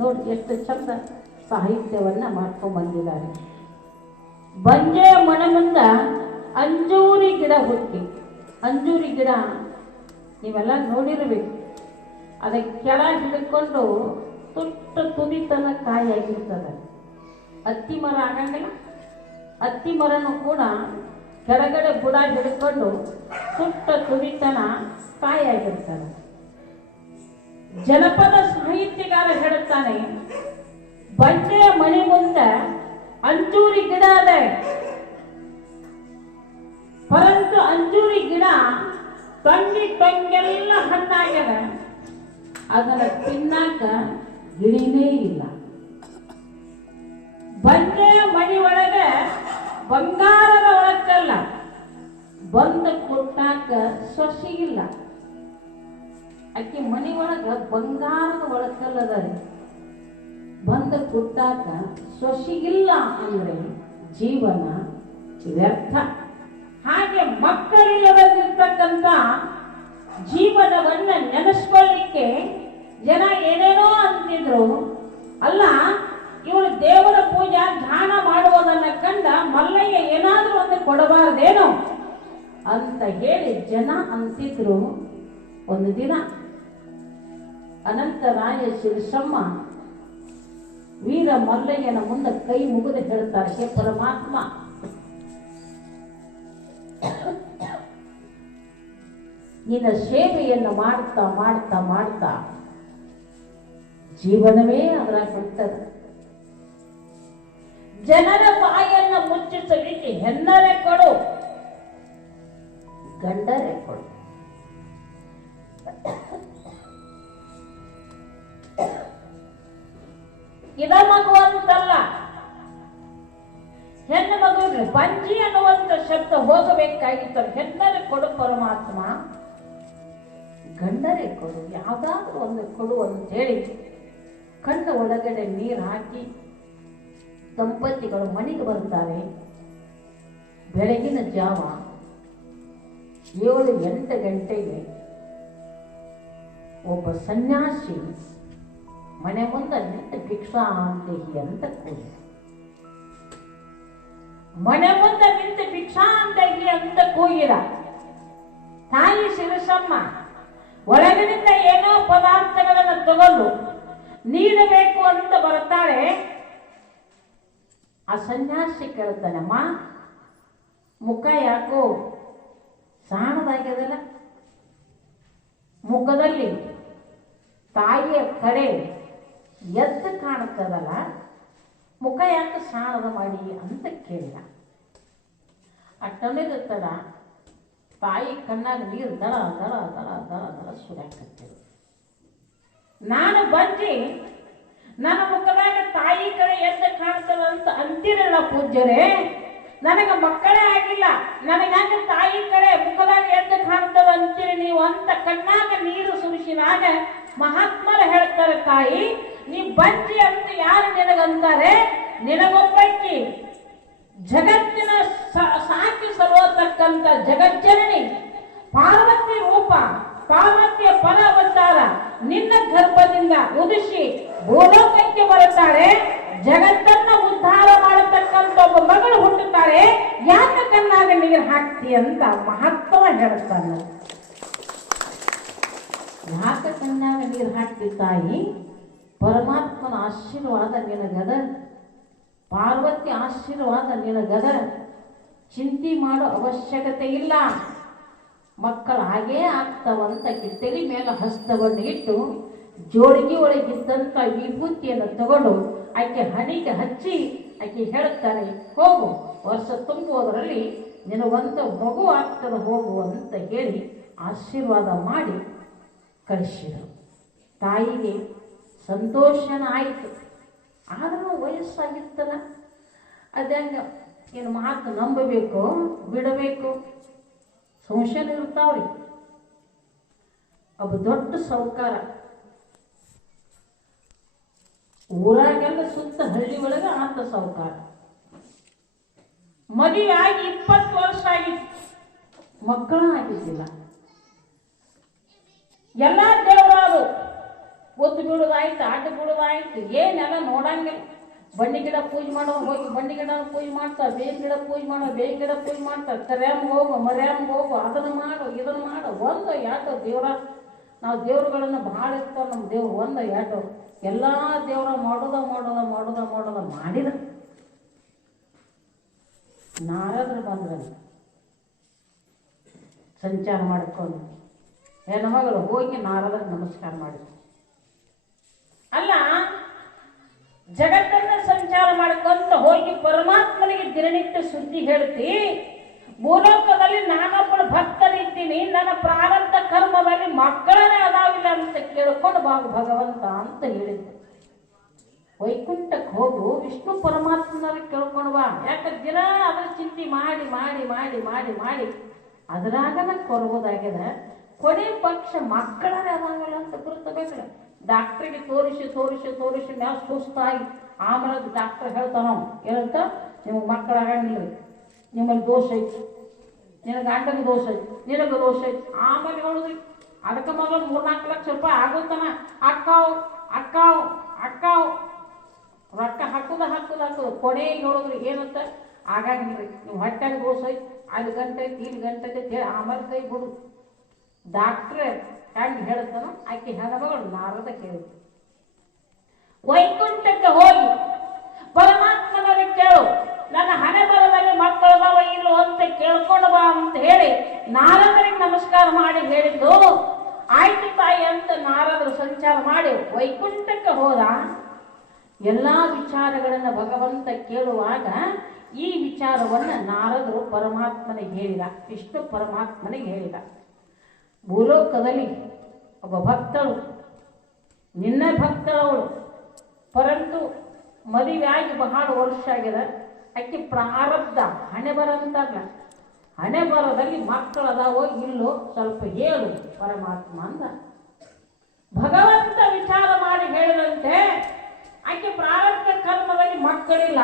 ನೋಡಿ ಎಷ್ಟು ಚಂದ ಸಾಹಿತ್ಯವನ್ನ ಮಾಡ್ಕೊಂಡ್ ಬಂದಿದ್ದಾರೆ. ಬಂಜೆಯ ಮನೆ ಮುಂದ ಅಂಜೂರಿ ಗಿಡ ಹುಟ್ಟಿ. ಅಂಜೂರಿ ಗಿಡ ನೀವೆಲ್ಲ ನೋಡಿರ್ಬೇಕು. ಅದಕ್ಕೆ ಕೆಳ ಹಿಡ್ಕೊಂಡು ತುಟ್ಟ ತುದಿತನ ಕಾಯಿ ಆಗಿರ್ತದೆ. ಹತ್ತಿ ಮರ ಆಗಂಗಿಲ್ಲ. ಹತ್ತಿ ಮರನು ಕೂಡ ಕೆಳಗಡೆ ಬುಡ ಹಿಡ್ಕೊಂಡು ತುಟ್ಟ ತುದಿತನ ಕಾಯಿ ಆಗಿರ್ತದೆ. ಜನಪದ ಸಾಹಿತ್ಯಗಾರ ಹೇಳುತ್ತಾನೆ, ಬಂಜೆಯ ಮನೆ ಮುಂದೆ ಅಂಜೂರಿ ಗಿಡ ಅದೆ, ಪರಂತು ಅಂಜೂರಿ ಗಿಡ ಟೊಂಗೆಲ್ಲ ಹಣ್ಣಾಗ್ಯದ, ಅದನ್ನ ತಿನ್ನಾಕ ಗಿಳಿನೇ ಇಲ್ಲ. ಬಂಜೆಯ ಮನೆ ಒಳಗೆ ಬಂಗಾರದ ಒಳಕ್ಕಲ್ಲ, ಬಂದ ಕೊಟ್ಟಾಕ ಸೊಸಿಗಿಲ್ಲ. ಆಕೆ ಮನೆ ಒಳಗ ಬಂಗಾರದ ಒಳಕಲ್ಲದ, ಬಂದ ಕೊಟ್ಟಾಕ ಸೊಸಿಗಿಲ್ಲ ಅಂದ್ರೆ ಜೀವನ ವ್ಯರ್ಥ. ಹಾಗೆ ಮಕ್ಕಳಿಲ್ಲದಿರ್ತಕ್ಕಂಥ ಜೀವನವನ್ನ ನೆನೆಸ್ಕೊಳ್ಳಿಕ್ಕೆ ಜನ ಏನೇನೋ ಅಂತಿದ್ರು. ಅಲ್ಲ, ಇವರು ದೇವರ ಪೂಜಾ ಧ್ಯಾನ ಮಾಡುವುದನ್ನ ಕಂಡ ಮಲ್ಲಯ್ಯ ಏನಾದ್ರೂ ಒಂದು ಕೊಡಬಾರದೇನೋ ಅಂತ ಹೇಳಿ ಜನ ಅಂತಿದ್ರು. ಒಂದು ದಿನ ಅನಂತರಾಯ ಶಿರಸಮ್ಮ ವೀರ ಮಲ್ಲಯ್ಯನ ಮುಂದೆ ಕೈ ಮುಗಿದು ಹೇಳ್ತಾರೆ, ಹೇ ಪರಮಾತ್ಮ, ನಿನ್ನ ಸೇವೆಯನ್ನು ಮಾಡ್ತಾ ಮಾಡ್ತಾ ಮಾಡ್ತಾ ಜೀವನವೇ ಅದರ ಹುಟ್ಟದ. ಜನರ ಬಾಯನ್ನು ಮುಚ್ಚಿಸಲಿಕ್ಕೆ ಹೆಣ್ಣರೆ ಕೊಡು, ಗಂಡರೆ ಕೊಡು. ಇದ ಮಗು ಅಂತಲ್ಲ, ಹೆಣ್ಣು ಮಗು ಬಂಜಿ ಅನ್ನುವಂತ ಶಬ್ದ ಹೋಗಬೇಕಾಗಿತ್ತು. ಹೆಣ್ಣರೆ ಕೊಡು ಪರಮಾತ್ಮ, ಗಂಡರೆ ಕೊಡು, ಯಾವ್ದಾದ್ರೂ ಒಂದು ಕೊಡು ಅಂತ ಹೇಳಿ ಕಣ್ಣ ಒಳಗಡೆ ನೀರು ಹಾಕಿ ದಂಪತಿಗಳು ಮನೆಗೆ ಬರ್ತಾರೆ. ಬೆಳಗಿನ ಜಾವ 7-8 ಗಂಟೆಗೆ ಒಬ್ಬ ಸನ್ಯಾಸಿ ಮನೆ ಮುಂದೆ ನಿಂತು ಭಿಕ್ಷಾ ಅಂತೇಹಿ ಅಂತ ಕೂಗಿ, ಮನೆ ಮುಂದೆ ನಿಂತು ಭಿಕ್ಷಾ ಅಂತೇಹಿ ಅಂತ ಕೂಗಿದ. ತಾಯಿ ಶಿರಸಮ್ಮ ಒಳಗಿನಿಂದ ಏನೋ ಪದಾರ್ಥಗಳನ್ನು ತಗೊಂಡು ನೀಡಬೇಕು ಅಂತ ಬರ್ತಾಳೆ. ಆ ಸನ್ಯಾಸಿ ಕೇಳ್ತಾನಮ್ಮ, ಮುಖ ಯಾಕೋ ಸಾಣದಾಗ್ಯದಲ್ಲ, ಮುಖದಲ್ಲಿ ತಾಯಿಯ ಕಡೆ ಎದ್ದು ಕಾಣುತ್ತದಲ್ಲ, ಮುಖ ಯಾಕೆ ಸಾಣದ ಮಾಡಿ ಅಂತ ಕೇಳಿದ. ಅಟ್ಟನಿದ ತಡ ತಾಯಿ ಕಣ್ಣಾಗ ನೀರು ದಳ ದಳ ದಳ ದಳ ದಳ ಸುರ್ಯಾಕತ್ತಿರು. ನಾನು ಬಂಜಿ ನನ್ನ ಮುಖದಾಗ ತಾಯಿ ಕಡೆ ಎದ್ದು ಕಾಣ್ತದ ಅಂತ ಅಂತೀರಲ್ಲ ಪೂಜ್ಯರೇ, ನನಗೆ ಮಕ್ಕಳೇ ಆಗಿಲ್ಲ, ನನಗೆ ಯಾಕೆ ತಾಯಿ ಕಡೆ ಮುಖದಾಗ ಎದ್ದು ಕಾಣ್ತದ ಅಂತೀರಿ ನೀವು ಅಂತ ಕಣ್ಣಾಗ ನೀರು ಸುರಿಸಿದಾಗ ಮಹಾತ್ಮರು ಹೇಳ್ತಾರೆ, ತಾಯಿ ನೀ ಬಂಜಿ ಅಂತ ಯಾರು ನಿನಗಂತಾರೆ? ನಿನಗೊಬ್ಬಕ್ಕಿ ಜಗತ್ತಿನ ಸಾಕಿ ಸಲುವತಕ್ಕಂಥ ಜಗಜ್ಜನನಿ ಪಾರ್ವತಿ ರೂಪ, ಪಾರ್ವತಿಯ ಪರ ಅವತಾರ ನಿನ್ನ ಗರ್ಭದಿಂದ ಉದಿಸಿ ಭೂಲೋಕಕ್ಕೆ ಬರುತ್ತಾರೆ. ಜಗತ್ತನ್ನ ಉದ್ಧಾರ ಮಾಡತಕ್ಕಂಥ ಒಬ್ಬ ಮಗಳು ಹುಟ್ಟುತ್ತಾರೆ. ಯಾಕೆ ಕಣ್ಣಾಗ ನೀರು ಹಾಕ್ತಿ ಅಂತ ಮಹತ್ವ ಹೇಳ್ತಾನೆ. ಯಾಕೆ ಕಣ್ಣಾಗ ನೀರು ಹಾಕ್ತಿ ತಾಯಿ? ಪರಮಾತ್ಮನ ಆಶೀರ್ವಾದ ನಿನಗದ, ಪಾರ್ವತಿ ಆಶೀರ್ವಾದ ನಿನಗದ, ಚಿಂತೆ ಮಾಡೋ ಅವಶ್ಯಕತೆ ಇಲ್ಲ, ಮಕ್ಕಳು ಹಾಗೇ ಆಗ್ತಾವಂತ ತಲೆ ಮೇಲೆ ಹಸ್ತವನ್ನು ಇಟ್ಟು ಜೋಳಿಗೆ ಒಳಗಿದ್ದಂಥ ವಿಭೂತಿಯನ್ನು ತಗೊಂಡು ಆಕೆ ಹಣಿಗೆ ಹಚ್ಚಿ ಆಕೆ ಹೇಳ್ತಾರೆ, ಹೋಗು ವರ್ಷ ತುಂಬುವುದರಲ್ಲಿ ನಿನಗೊಂದು ಮಗು ಆಗ್ತದೆ ಹೋಗು ಅಂತ ಹೇಳಿ ಆಶೀರ್ವಾದ ಮಾಡಿ ಕಳಿಸಿದರು. ತಾಯಿಗೆ ಸಂತೋಷನ ಆಯಿತು. ಆದರೂ ವಯಸ್ಸಾಗಿತ್ತಲ್ಲ, ಅದಂಗ ಏನು ಮಾತು ನಂಬಬೇಕು ಬಿಡಬೇಕು ಸಂಶಯ ಇರ್ತಾವ್ರಿ. ಒಬ್ಬ ದೊಡ್ಡ ಸಾಹುಕಾರ, ಊರಾಗೆಲ್ಲ ಸುತ್ತ ಹಳ್ಳಿ ಒಳಗೆ ಆತ ಸಾಹುಕಾರ. ಮದುವೆ ಆಗಿ 20 ವರ್ಷ ಆಗಿತ್ತು, ಮಕ್ಕಳು ಆಗಿದ್ದಿಲ್ಲ. ಎಲ್ಲ ದೇವರಾದು ಒತ್ತು ಬಿಡೋದಾಯ್ತು, ಅಡ್ಡ ಬಿಡೋದಾಯ್ತು, ಏನೆಲ್ಲ ನೋಡಂಗಿಲ್ಲ. ಬನ್ನಿ ಗಿಡ ಪೂಜೆ ಮಾಡೋರು ಹೋಗಿ ಬನ್ನಿ ಗಿಡ ಪೂಜೆ ಮಾಡ್ತಾರೆ, ಬೇವಿನ ಗಿಡ ಪೂಜೆ ಮಾಡೋ ಬೇವಿನ ಗಿಡ ಪೂಜೆ ಮಾಡ್ತಾರೆ, ಕರ್ಯಾಮ್ಗೆ ಹೋಗು ಮರ್ಯಾಮ್ಗೆ ಹೋಗು, ಅದನ್ನು ಮಾಡು ಇದನ್ನು ಮಾಡು. ಒಂದು ಎರಡು ದೇವರ, ನಾವು ದೇವ್ರುಗಳನ್ನು ಭಾಳ ಇರ್ತಾವೆ ನಮ್ಮ ದೇವ್ರು, ಒಂದು ಎರಡು ಎಲ್ಲ ದೇವರ ಮಾಡೋದ ಮಾಡೋದ ಮಾಡೋದ ಮಾಡೋದ ಮಾಡಿದ. ನಾರದ್ರು ಬಂದ್ರು ಸಂಚಾರ ಮಾಡಿಕೊಂಡು, ಹೆಣ್ಮಗಳು ಹೋಗಿ ನಾರದ್ರ ನಮಸ್ಕಾರ ಮಾಡಿದ್ರು. ಅಲ್ಲ, ಜಗತ್ತನ್ನ ಸಂಚಾರ ಮಾಡ್ಕೊಂತ ಹೋಗಿ ಪರಮಾತ್ಮನಿಗೆ ದಿನನಿತ್ಯ ಸುದ್ದಿ ಹೇಳ್ತಿ, ಭೂಲೋಕದಲ್ಲಿ ನಾನೊಬ್ಬಳು ಭಕ್ತನಿದ್ದೀನಿ, ನನ್ನ ಪ್ರಾರಬ್ಧ ಕರ್ಮದಲ್ಲಿ ಮಕ್ಕಳನ್ನೇ ಅದಾವಿಲ್ಲ ಅಂತ ಕೇಳ್ಕೊಂಡು ಬಾಬು ಭಗವಂತ ಅಂತ ಹೇಳಿದ್ರು. ವೈಕುಂಠಕ್ಕೆ ಹೋಗು, ವಿಷ್ಣು ಪರಮಾತ್ಮನ ಕೇಳ್ಕೊಂಡು ಬಾ. ಯಾಕೆ ದಿನ ಅದ್ರ ಚಿಂತೆ ಮಾಡಿ ಮಾಡಿ ಮಾಡಿ ಮಾಡಿ ಮಾಡಿ ಅದ್ರಾಗನ ಕೊರಗೋದಾಗ್ಯದ. ಕೊನೆ ಪಕ್ಷ ಮಕ್ಕಳನ್ನೇ ಅದಾವಿಲ್ಲ ಅಂತ ಗುರುತಬೇಕಲ್ಲ. ಡಾಕ್ಟ್ರಿಗೆ ತೋರಿಸಿ ತೋರಿಸಿ ತೋರಿಸಿ ಮ್ಯಾಲ ಸುಸ್ತಾಗಿ ಆಮೇಲೆ ಡಾಕ್ಟರ್ ಹೇಳ್ತಾನ, ಏನಂತ, ನಿಮಗೆ ಮಕ್ಕಳಾಗಂಗಿಲ್ಲ, ನಿಮ್ಮಲ್ಲಿ ದೋಷ ಐತಿ, ನಿನಗೆ ಗಂಡಗೆ ದೋಷ ಐತಿ, ನಿನಗೆ ದೋಷ ಐತಿ. ಆಮೇಲೆ ಹೇಳಿದ್ರಿ ಅದಕ್ಕೆ ಮಗಳು 3-4 ಲಕ್ಷ ರೂಪಾಯಿ ಆಗುತ್ತಾನ, ಅಕ್ಕಾವು ಅಕ್ಕಾವು ಅಕ್ಕಾವು ರೊಕ್ಕ ಹಾಕುದ ಹಾಕುದ ಹಾಕುದು. ಕೊನೆಗೆ ಹೇಳಿದ್ರಿ ಏನಂತ, ಆಗಂಗಿಲ್ಲ, ನೀವು ಹೊಟ್ಟೆಗೆ ದೋಷ ಐತಿ, 5 ಗಂಟೆ ಐತಿ 3 ಗಂಟೆ ಐತಿ ಹೇಳಿ ಆಮೇಲೆ ಕೈ ಬಿಡು. ಡಾಕ್ಟ್ರೇ ಹೆಂಗೆ ಹೇಳ್ತಾನೋ ಆಕೆ ಹೆಣ್ಮಗಳು ನಾರದ ಕೇಳಿದ್ರು. ವೈಕುಂಠಕ್ಕೆ ಹೋಗಿ ಪರಮಾತ್ಮನಲ್ಲಿ ಕೇಳು, ನನ್ನ ಹಣೆ ಬರದಲ್ಲಿ ಮಕ್ಕಳದಾವ ಇಲ್ಲೋ ಅಂತ ಕೇಳ್ಕೊಂಡು ಬಾ ಅಂತ ಹೇಳಿ ನಾರದರಿಗೆ ನಮಸ್ಕಾರ ಮಾಡಿ ಹೇಳಿದ್ದು. ಆಯ್ತು ತಾಯಿ ಅಂತ ನಾರದರು ಸಂಚಾರ ಮಾಡಿ ವೈಕುಂಠಕ್ಕೆ ಹೋದ. ಎಲ್ಲ ವಿಚಾರಗಳನ್ನು ಭಗವಂತ ಕೇಳುವಾಗ ಈ ವಿಚಾರವನ್ನು ನಾರದರು ಪರಮಾತ್ಮನಿಗೆ ಹೇಳಿದ, ವಿಷ್ಣು ಪರಮಾತ್ಮನಿಗೆ ಹೇಳಿದ. ಭೂಲೋಕದಲ್ಲಿ ಒಬ್ಬ ಭಕ್ತಳು, ನಿನ್ನ ಭಕ್ತಳವಳು, ಪರಂತು ಮದುವೆ ಆಗಿ ಬಹಳ ವರ್ಷ ಆಗ್ಯದ, ಆಕೆ ಪ್ರಾರಬ್ಧ ಹಣೆ ಬರಂತಲ್ಲ, ಹಣೆ ಬರದಲ್ಲಿ ಮಕ್ಕಳದಾವೋ ಇಲ್ಲೋ ಸ್ವಲ್ಪ ಹೇಳು ಪರಮಾತ್ಮ ಅಂದ. ಭಗವಂತ ವಿಚಾರ ಮಾಡಿ ಹೇಳಿದಂತೆ ಆಕೆ ಪ್ರಾರಬ್ಧ ಕರ್ಮದಲ್ಲಿ ಮಕ್ಕಳಿಲ್ಲ,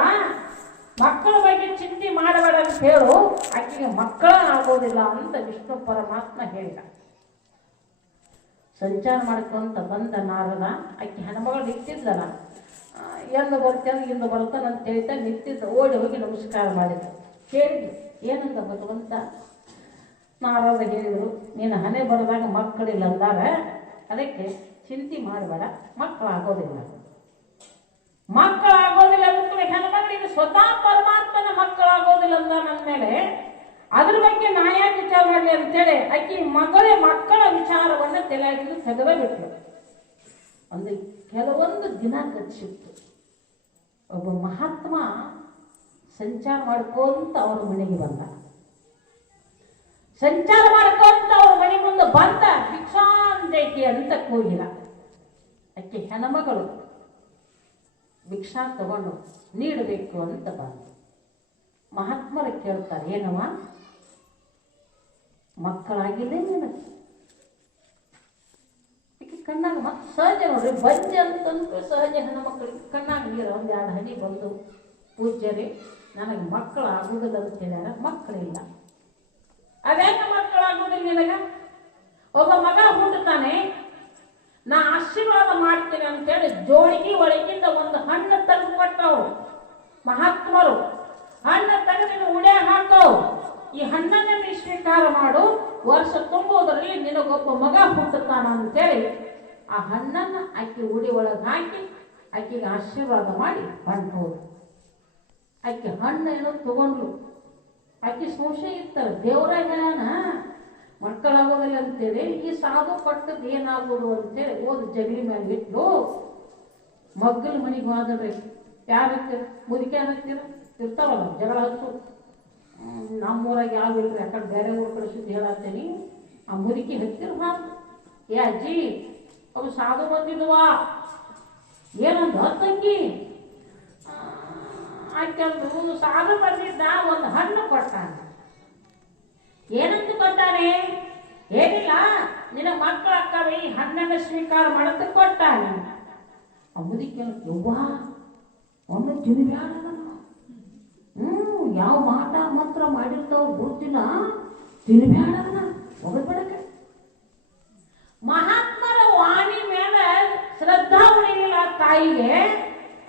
ಮಕ್ಕಳ ಬಗ್ಗೆ ಚಿಂತೆ ಮಾಡಬೇಡ ಅಂತ ಹೇಳು, ಆಕೆಗೆ ಮಕ್ಕಳ ಆಗೋದಿಲ್ಲ ಅಂತ ವಿಷ್ಣು ಪರಮಾತ್ಮ ಹೇಳಿದ. ಸಂಚಾರ ಮಾಡ್ಕೊಂತ ಬಂದ ನಾರದ, ಆಕೆ ಹೆಣ್ಮಗಳು ನಿಂತಿದ್ದಲ್ಲ, ಎಂದು ಬರ್ತೇನೆ ಇಂದು ಬರ್ತಾನಂತ ಹೇಳ್ತಾ ನಿಂತಿದ್ದ. ಓಡಿ ಹೋಗಿ ನಮಸ್ಕಾರ ಮಾಡಿದ. ಹೇಳಿದ್ರು ಏನಂದ ಭಗವಂತ? ನಾರದ ಹೇಳಿದರು, ನೀನು ಹಣೆ ಬರೆದಾಗ ಮಕ್ಕಳಿಲ್ಲ ಅಂದಾಗ ಅದಕ್ಕೆ ಚಿಂತೆ ಮಾಡಬೇಡ, ಮಕ್ಕಳಾಗೋದಿಲ್ಲ. ಮಕ್ಕಳಾಗೋದಿಲ್ಲ ಅಂದ್ಮೇಲೆ ಹೆಣ್ಮಗಳಿಗೆ ಸ್ವತಃ ಪರಮಾತ್ಮನ ಮಕ್ಕಳಾಗೋದಿಲ್ಲ ಅಂದ ನನ್ನ ಮೇಲೆ ಅದ್ರ ಬಗ್ಗೆ ನಾ ಯಾಕೆ ವಿಚಾರ ಮಾಡಲಿ ಅಂತೇಳಿ ಆಕೆ ಮಕ್ಕಳ ವಿಚಾರವನ್ನು ತಲೆಯಾಗಿದ್ದು ತೆಗೆದ ಬಿಟ್ಲು. ಒಂದು ಕೆಲವೊಂದು ದಿನ ಕಚ್ಚಿತ್ತು. ಒಬ್ಬ ಮಹಾತ್ಮ ಸಂಚಾರ ಮಾಡ್ಕೊಂತ ಅವ್ರ ಮನೆಗೆ ಬಂದ. ಸಂಚಾರ ಮಾಡ್ಕೊಂತ ಅವ್ರ ಮನೆ ಮುಂದೆ ಬಂದ. ಭಿಕ್ಷಾಂದೇಕಿ ಅಂತ ಕೂಗಿದ. ಅಕ್ಕಿ ಹೆಣ್ಮಗಳು ಭಿಕ್ಷಾ ತಗೊಂಡು ನೀಡಬೇಕು ಅಂತ ಬಂದ. ಮಹಾತ್ಮರು ಕೇಳ್ತಾರೆ, ಏನವ ಮಕ್ಕಳಾಗಿಲ್ಲ ನಿನಗೆ? ಕಣ್ಣಾಗ ಮತ್ತೆ ಸಹಜ ನೋಡ್ರಿ, ಬಂಜೆ ಅಂತಂದ್ರೆ ಸಹಜ ಹೆಣ್ಮಕ್ಳಿಗೆ ಕಣ್ಣಾಗ ನೀರು ಒಂದು 2 ಹನಿ ಬಂದು, ಪೂಜ್ಯರೇ ನನಗೆ ಮಕ್ಕಳು ಆಗುವುದಿಲ್ಲ ಅಂತ ಹೇಳ್ಯಾರ, ಮಕ್ಕಳಿಲ್ಲ. ಅದೇನ ಮಕ್ಕಳಾಗುವುದಿಲ್ಲ ನಿನಗ? ಒಬ್ಬ ಮಗ ಹುಟ್ಟುತ್ತಾನೆ, ನಾ ಆಶೀರ್ವಾದ ಮಾಡ್ತೇನೆ ಅಂತೇಳಿ ಜೋಳಿಗೆ ಒಳಗಿಂದ ಒಂದು ಹಣ್ಣು ತೆಗೆದು ಕೊಟ್ಟವು ಮಹಾತ್ಮರು. ಹಣ್ಣು ತೆಗೆದು ಉಡೆ ಹಾಕವು, ಈ ಹಣ್ಣನ್ನು ಸ್ವೀಕಾರ ಮಾಡು, ವರ್ಷ ತುಂಬುವುದರಲ್ಲಿ ನಿನಗೊಬ್ಬ ಮಗ ಹುಟ್ಟುತ್ತಾನ ಅಂತೇಳಿ ಆ ಹಣ್ಣನ್ನು ಆಕೆ ಉಡಿ ಒಳಗೆ ಹಾಕಿ ಆಕೆಗೆ ಆಶೀರ್ವಾದ ಮಾಡಿ ಹೊಂಟು. ಆಕೆ ಹಣ್ಣು ಏನೋ ತಗೊಂಡ್ಲು. ಆಕೆ ಸಂಶಯ ಇರ್ತಾರೆ, ದೇವರ ಹೇಳ್ಯಾನ ಮಕ್ಕಳಾಗೋದಿಲ್ಲ ಅಂತೇಳಿ, ಈ ಸಾಧು ಕೊಟ್ಟದ್ದು ಏನಾಗೋದು ಅಂತೇಳಿ ಓದ್ ಜಗಲಿ ಮೇಲೆ ಇಟ್ಲು. ಮಗ್ಗಲ ಮನೆಗೆ ಹೋದ್ರೆ ಯಾರು ಹಾಕ್ತೀರ? ಮುದುಕಿ ಹಾಕ್ತೀರ? ಇರ್ತಾವಲ್ಲ ಜಗಳ ಹಚ್ಚು. ನಮ್ಮೂರಾಗ ಯಾವ ಇಲ್ರಿ, ಯಾಕಂದ್ರೆ ಬೇರೆ ಊರ ಕಡೆ ಸುದ್ದಿ ಹೇಳತ್ತೇನಿ. ಆ ಮುದುಕಿ ಹತ್ತಿರ ಹಾಕು, ಏ ಅಜ್ಜಿ ಅವು ಸಾಧು ಬಂದಿದ್ವಾ? ಏನಂದ ತಂಗಿ? ಆಕೆಂದು ಸಾಧು ಬಂದಿದ್ದ, ಒಂದು ಹಣ್ಣು ಕೊಟ್ಟಾನ. ಏನಂತ ಕೊಟ್ಟಾನೆ? ಏನಿಲ್ಲ, ನಿನ್ನ ಮಕ್ಕಳ ಅಕ್ಕವೇ ಈ ಹಣ್ಣನ್ನು ಸ್ವೀಕಾರ ಮಾಡಕ್ಕೆ ಕೊಟ್ಟಾನೆ. ಆ ಮುದುಕಿ ಯವ್ವಾ ಒಮ್ಮೆ ತಿನ್ಬ್ಯಾಡ, ಯಾವ ಮಾಟ ಮಾತ್ರ ಮಾಡಿರ್ತಾವ ಗೊತ್ತಿಲ್ಲ, ತಿನ್ಬ್ಯಾಡ ಒಗದ್ಬೇಡಕ್ಕೆ. ಮಹಾತ್ಮರ ವಾಣಿ ಮೇಲೆ ಶ್ರದ್ಧಾ ಉಳಿಲಿಲ್ಲ ತಾಯಿಗೆ.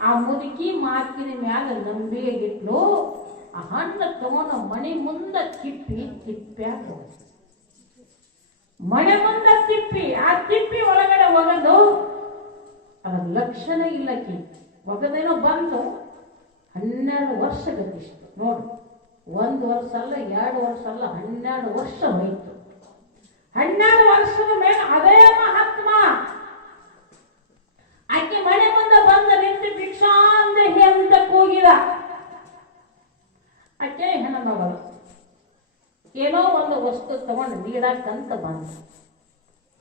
ಆ ಮುದುಕಿ ಮಾತಿನ ಮೇಲೆ ನಂಬಿಕೆಗಿಟ್ಲು. ಆ ಹಣ್ಣು ತಗೊಂಡು ಮನೆ ಮುಂದೆ ತಿಪ್ಪ್ಯಾಗ ಮನೆ ಮುಂದೆ ತಿಪ್ಪಿ, ಆ ತಿಪ್ಪಿ ಒಳಗಡೆ ಒಗದು, ಅದರ ಲಕ್ಷಣ ಇಲ್ಲಕ್ಕಿ ಒಗದೇನೋ ಬಂದು 12 ವರ್ಷ ಗತಿಸ್ತು. ನೋಡು, 1 ವರ್ಷ ಅಲ್ಲ, 2 ವರ್ಷ ಅಲ್ಲ, 12 ವರ್ಷ ಹೋಯ್ತು. 12 ವರ್ಷದ ಮೇಲೆ ಅದೇ ಮಹಾತ್ಮ ಆಕೆ ಮನೆ ಮುಂದೆ ಬಂದು ನಿಂತು ಭಿಕ್ಷಾಂದೇಹಿ ಅಂತ ಕೂಗಿದ. ಆಕೆ ಹೆಣ್ಣಮಗಳು ಏನೋ ಒಂದು ವಸ್ತು ತಗೊಂಡು ನೀಡಕ್ಕಂತ ಬಂದ.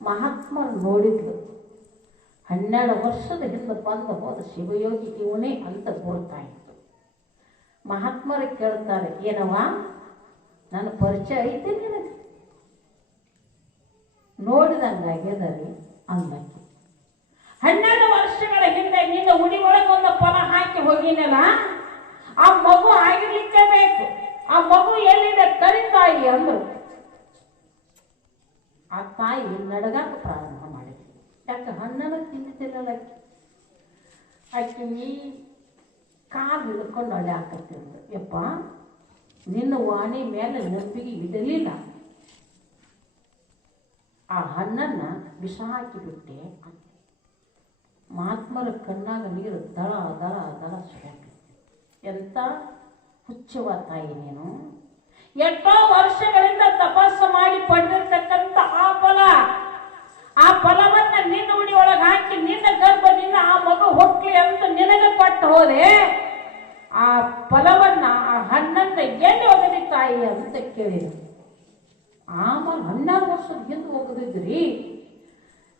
ಮಹಾತ್ಮರು ನೋಡಿದ್ಲು. 12 ವರ್ಷದ ಹಿಂದೆ ಬಂದು ಹೋದ ಶಿವಯೋಗಿ ಇವನೇ ಅಂತ ಗೊತ್ತಾಯಿತು. ಮಹಾತ್ಮರು ಕೇಳ್ತಾರೆ, ಏನವ ನನ್ನ ಪರಿಚಯ ಐತೆ ನಿನಗೆ? ನೋಡಿದಂಗಾಗ್ಯದರಿ ಅಂದಕ್ಕೆ. 12 ವರ್ಷಗಳ ಹಿಂದೆ ನಿನ್ನ ಉಡಿ ಒಳಗೆ ಒಂದು ಫಲ ಹಾಕಿ ಹೋಗಿನಲ್ಲ, ಆ ಮಗು ಆಗಿರ್ಲಿಕ್ಕೆ ಬೇಕು. ಆ ಮಗು ಎಲ್ಲಿದೆ ಕರಿತಾಯಿ ಅಂದ್ರು. ಆ ತಾಯಿ ನಡಗಾಕ ಪ್ರಾರಂಭ ಮಾಡಿದ್ಲು. ಯಾಕೆ ಹಣ್ಣನ್ನು ತಿಂದಿದ್ದಿಲ್ಲ ಆಕೆ ನೀ ಕಾಲು ಹಿಡ್ಕೊಂಡು ಅಳೆ ಹಾಕತ್ತಿದ್ಲು. ಯಪ್ಪ, ನಿನ್ನ ವಾಣಿ ಮೇಲೆ ನಂಬಿಕೆ ಇಡಲಿಲ್ಲ, ಆ ಹಣ್ಣನ್ನ ವಿಷ ಹಾಕಿಬಿಟ್ಟೆ ಅಂತ. ಮಹಾತ್ಮರ ಕಣ್ಣಾಗ ನೀರು ದಳ ದಳ ದಳ ಸುಡಕ್ಕೆ. ಎಂತ ಹುಚ್ಚವ ತಾಯಿ ನೀನು! ಎಷ್ಟೋ ವರ್ಷಗಳಿಂದ ತಪಸ್ಸು ಮಾಡಿ ಪಡೆದಿರ್ತಕ್ಕಂಥ ಆ ಫಲವನ್ನ ನಿನ್ನ ಉಡಿ ಒಳಗೆ ಹಾಕಿ ನಿನ್ನ ಗರ್ಭದಿಂದ ಆ ಮಗು ಹೊಕ್ಲಿ ಅಂತ ನಿನಗೆ ಕೊಟ್ಟು ಹೋದೆ. ಆ ಫಲವನ್ನ, ಆ ಹಣ್ಣನ್ನ ಎಲ್ಲಿ ಒಗದಿ ತಾಯಿ ಅಂತ ಕೇಳಿದ. ಆಮೇಲೆ 12 ವರ್ಷದ ಹಿಂದೆ ಒಗದಿದ್ರಿ,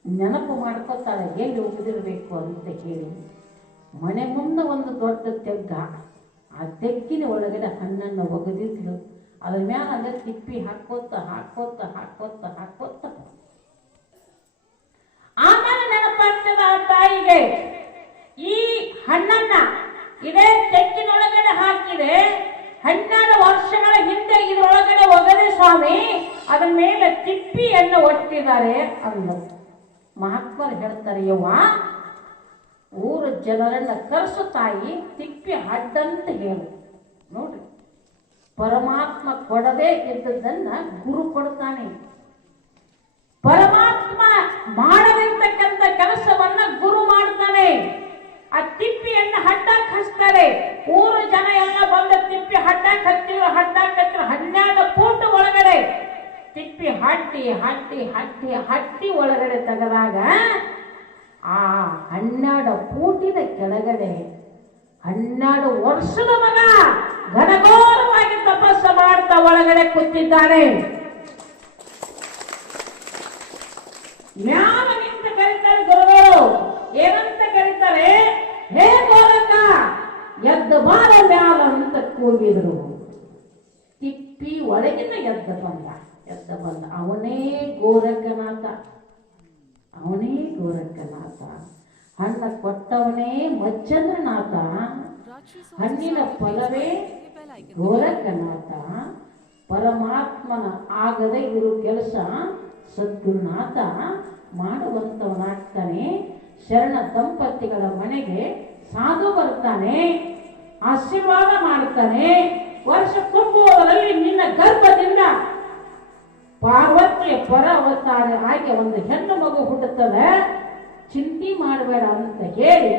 ನೆನಪು ಮಾಡ್ಕೋತಾಳೆ ಎಲ್ಲಿ ಒಗದಿರ್ಬೇಕು ಅಂತ ಹೇಳಿ. ಮನೆ ಮುಂದೆ ಒಂದು ದೊಡ್ಡ ತೆಗ್ಗ, ಆ ತೆಗ್ಗಿನ ಒಳಗಡೆ ಹಣ್ಣನ್ನು ಒಗದಿದ್ಲು. ಅದ್ರ ಮ್ಯಾಲ ಅಲ್ಲೇ ತಿಪ್ಪಿ ಹಾಕೋತ ಹಾಕೋತ ಹಾಕೋತ ಹಾಕೋತ ಆಮೇಲೆ ನೆನಪಾಗ್ತದ ಆ ತಾಯಿಗೆ, ಈ ಹಣ್ಣನ್ನ ಇದೇ ತೆಗ್ಗಿನೊಳಗಡೆ ಹಾಕಿದೆ, 12 ವರ್ಷಗಳ ಹಿಂದೆ ಇದರೊಳಗಡೆ ಒಗದೆ ಸ್ವಾಮಿ, ಅದರ ಮೇಲೆ ತಿಪ್ಪಿಯನ್ನು ಒಟ್ಟಿದ್ದಾರೆ ಅಂದ. ಮಹಾತ್ಮರು ಹೇಳ್ತಾರೆ, ಯವ್ವ ಊರ ಜನರನ್ನ ಕರೆಸು ತಾಯಿ, ತಿಪ್ಪಿ ಅಡ್ಡಂತ ಹೇಳು. ನೋಡ್ರಿ, ಪರಮಾತ್ಮ ಕೊಡದೇ ಇದ್ದದನ್ನ ಗುರು ಕೊಡ್ತಾನೆ. ಪರಮಾತ್ಮ ಮಾಡದಿರ್ತಕ್ಕಂಥ ಕೆಲಸವನ್ನ ಗುರು ಮಾಡ್ತಾನೆ. ಆ ತಿಪ್ಪಿಯನ್ನು ಹಡ್ಡಕ್ಕೆ ಹಚ್ತಾರೆ. ಊರ ಜನ ಎಲ್ಲ ಬಂದ ತಿಪ್ಪಿ ಹಡ್ಡಕ್ಕೆ ಹತ್ತಿರ 12 ಫೂಟ್ ಒಳಗಡೆ ತಿಪ್ಪಿ ಹಟ್ಟಿ ಹಟ್ಟಿ ಹಟ್ಟಿ ಹಟ್ಟಿ ಒಳಗಡೆ ತೆಗೆದಾಗ ಆ 12 ಫೂಟಿನ ಕೆಳಗಡೆ 12 ವರ್ಷದ ಮಗ ಘನಘೋರವಾಗಿ ತಪಸ್ಸು ಮಾಡ್ತಾ ಒಳಗಡೆ ಕೂತಿದ್ದಾನೆ. ಜ್ಞಾನ ನಿಂತ ಕರೀತಾರೆ ಗುರುಗಳು. ಏನಂತ ಕರೀತಾರೆ? ಹೇ ಗೋರಕ, ಎದ್ದ ಬಾರ ಮ್ಯಾಲ ಅಂತ ಕೂಗಿದ್ರು. ತಿಪ್ಪಿ ಒಳಗಿನ ಎದ್ದ ಬಂದ. ಅವನೇ ಗೋರಖನಾಥ. ಹಣ್ಣ ಕೊಟ್ಟವನೇ ಮಚ್ಚಂದ್ರನಾಥ. ಹಣ್ಣಿನ ಫಲವೇ ಗೋರಖನಾಥ. ಪರಮಾತ್ಮನ ಆಗದೆ ಇರು ಕೆಲಸ ಸದ್ಗುರುನಾಥ ಮಾಡುವಂತವನಾಗ್ತಾನೆ. ಶರಣ ದಂಪತಿಗಳ ಮನೆಗೆ ಸಾಧು ಬರ್ತಾನೆ, ಆಶೀರ್ವಾದ ಮಾಡ್ತಾನೆ. ವರ್ಷ ತುಂಬುವುದರಲ್ಲಿ ನಿನ್ನ ಗರ್ಭದಿಂದ ಪಾರ್ವತಿಯ ಪರ ಅವತಾರ ಆಗಿ ಒಂದು ಹೆಣ್ಣು ಮಗು ಹುಟ್ಟುತ್ತದೆ, ಚಿಂತೆ ಮಾಡಬೇಡ ಅಂತ ಹೇಳಿ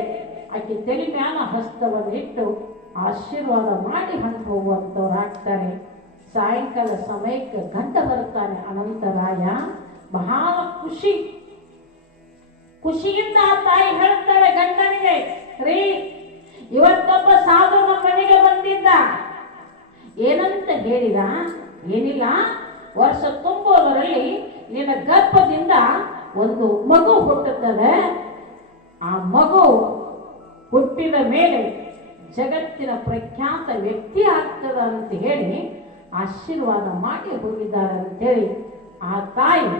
ಆಕೆ ತಲೆ ಮ್ಯಾಲ ಹಸ್ತವನ್ನು ಇಟ್ಟು ಆಶೀರ್ವಾದ ಮಾಡಿ ಹೊಂಟು ಹೋಗುವಂಥವ್ರಾಗ್ತಾರೆ. ಸಾಯಂಕಾಲ ಸಮಯಕ್ಕೆ ಗಂಡ ಬರ್ತಾನೆ ಅನಂತರಾಯ. ಬಹಳ ಖುಷಿಯಿಂದ ಆ ತಾಯಿ ಹೇಳ್ತಾಳೆ ಗಂಡನಿಗೆ, ರೀ ಇವತ್ತೊಬ್ಬ ಸಾಧು ನಮ್ಮ ಮನೆಗೆ ಬಂದಿದ್ದ. ಏನಂತ ಹೇಳಿದ? ಏನಿಲ್ಲ, ವರ್ಷ ತುಂಬುವುದರಲ್ಲಿ ನಿನ್ನ ಗರ್ಭದಿಂದ ಒಂದು ಮಗು ಹುಟ್ಟುತ್ತದೆ. ಆ ಮಗು ಹುಟ್ಟಿದ ಮೇಲೆ ಜಗತ್ತಿನ ಪ್ರಖ್ಯಾತ ವ್ಯಕ್ತಿ ಆಗ್ತದ ಅಂತ ಹೇಳಿ ಆಶೀರ್ವಾದ ಮಾಡಿ ಹೋಗಿದ್ದಾರೆ ಅಂತೇಳಿ ಆ ತಾಯಿ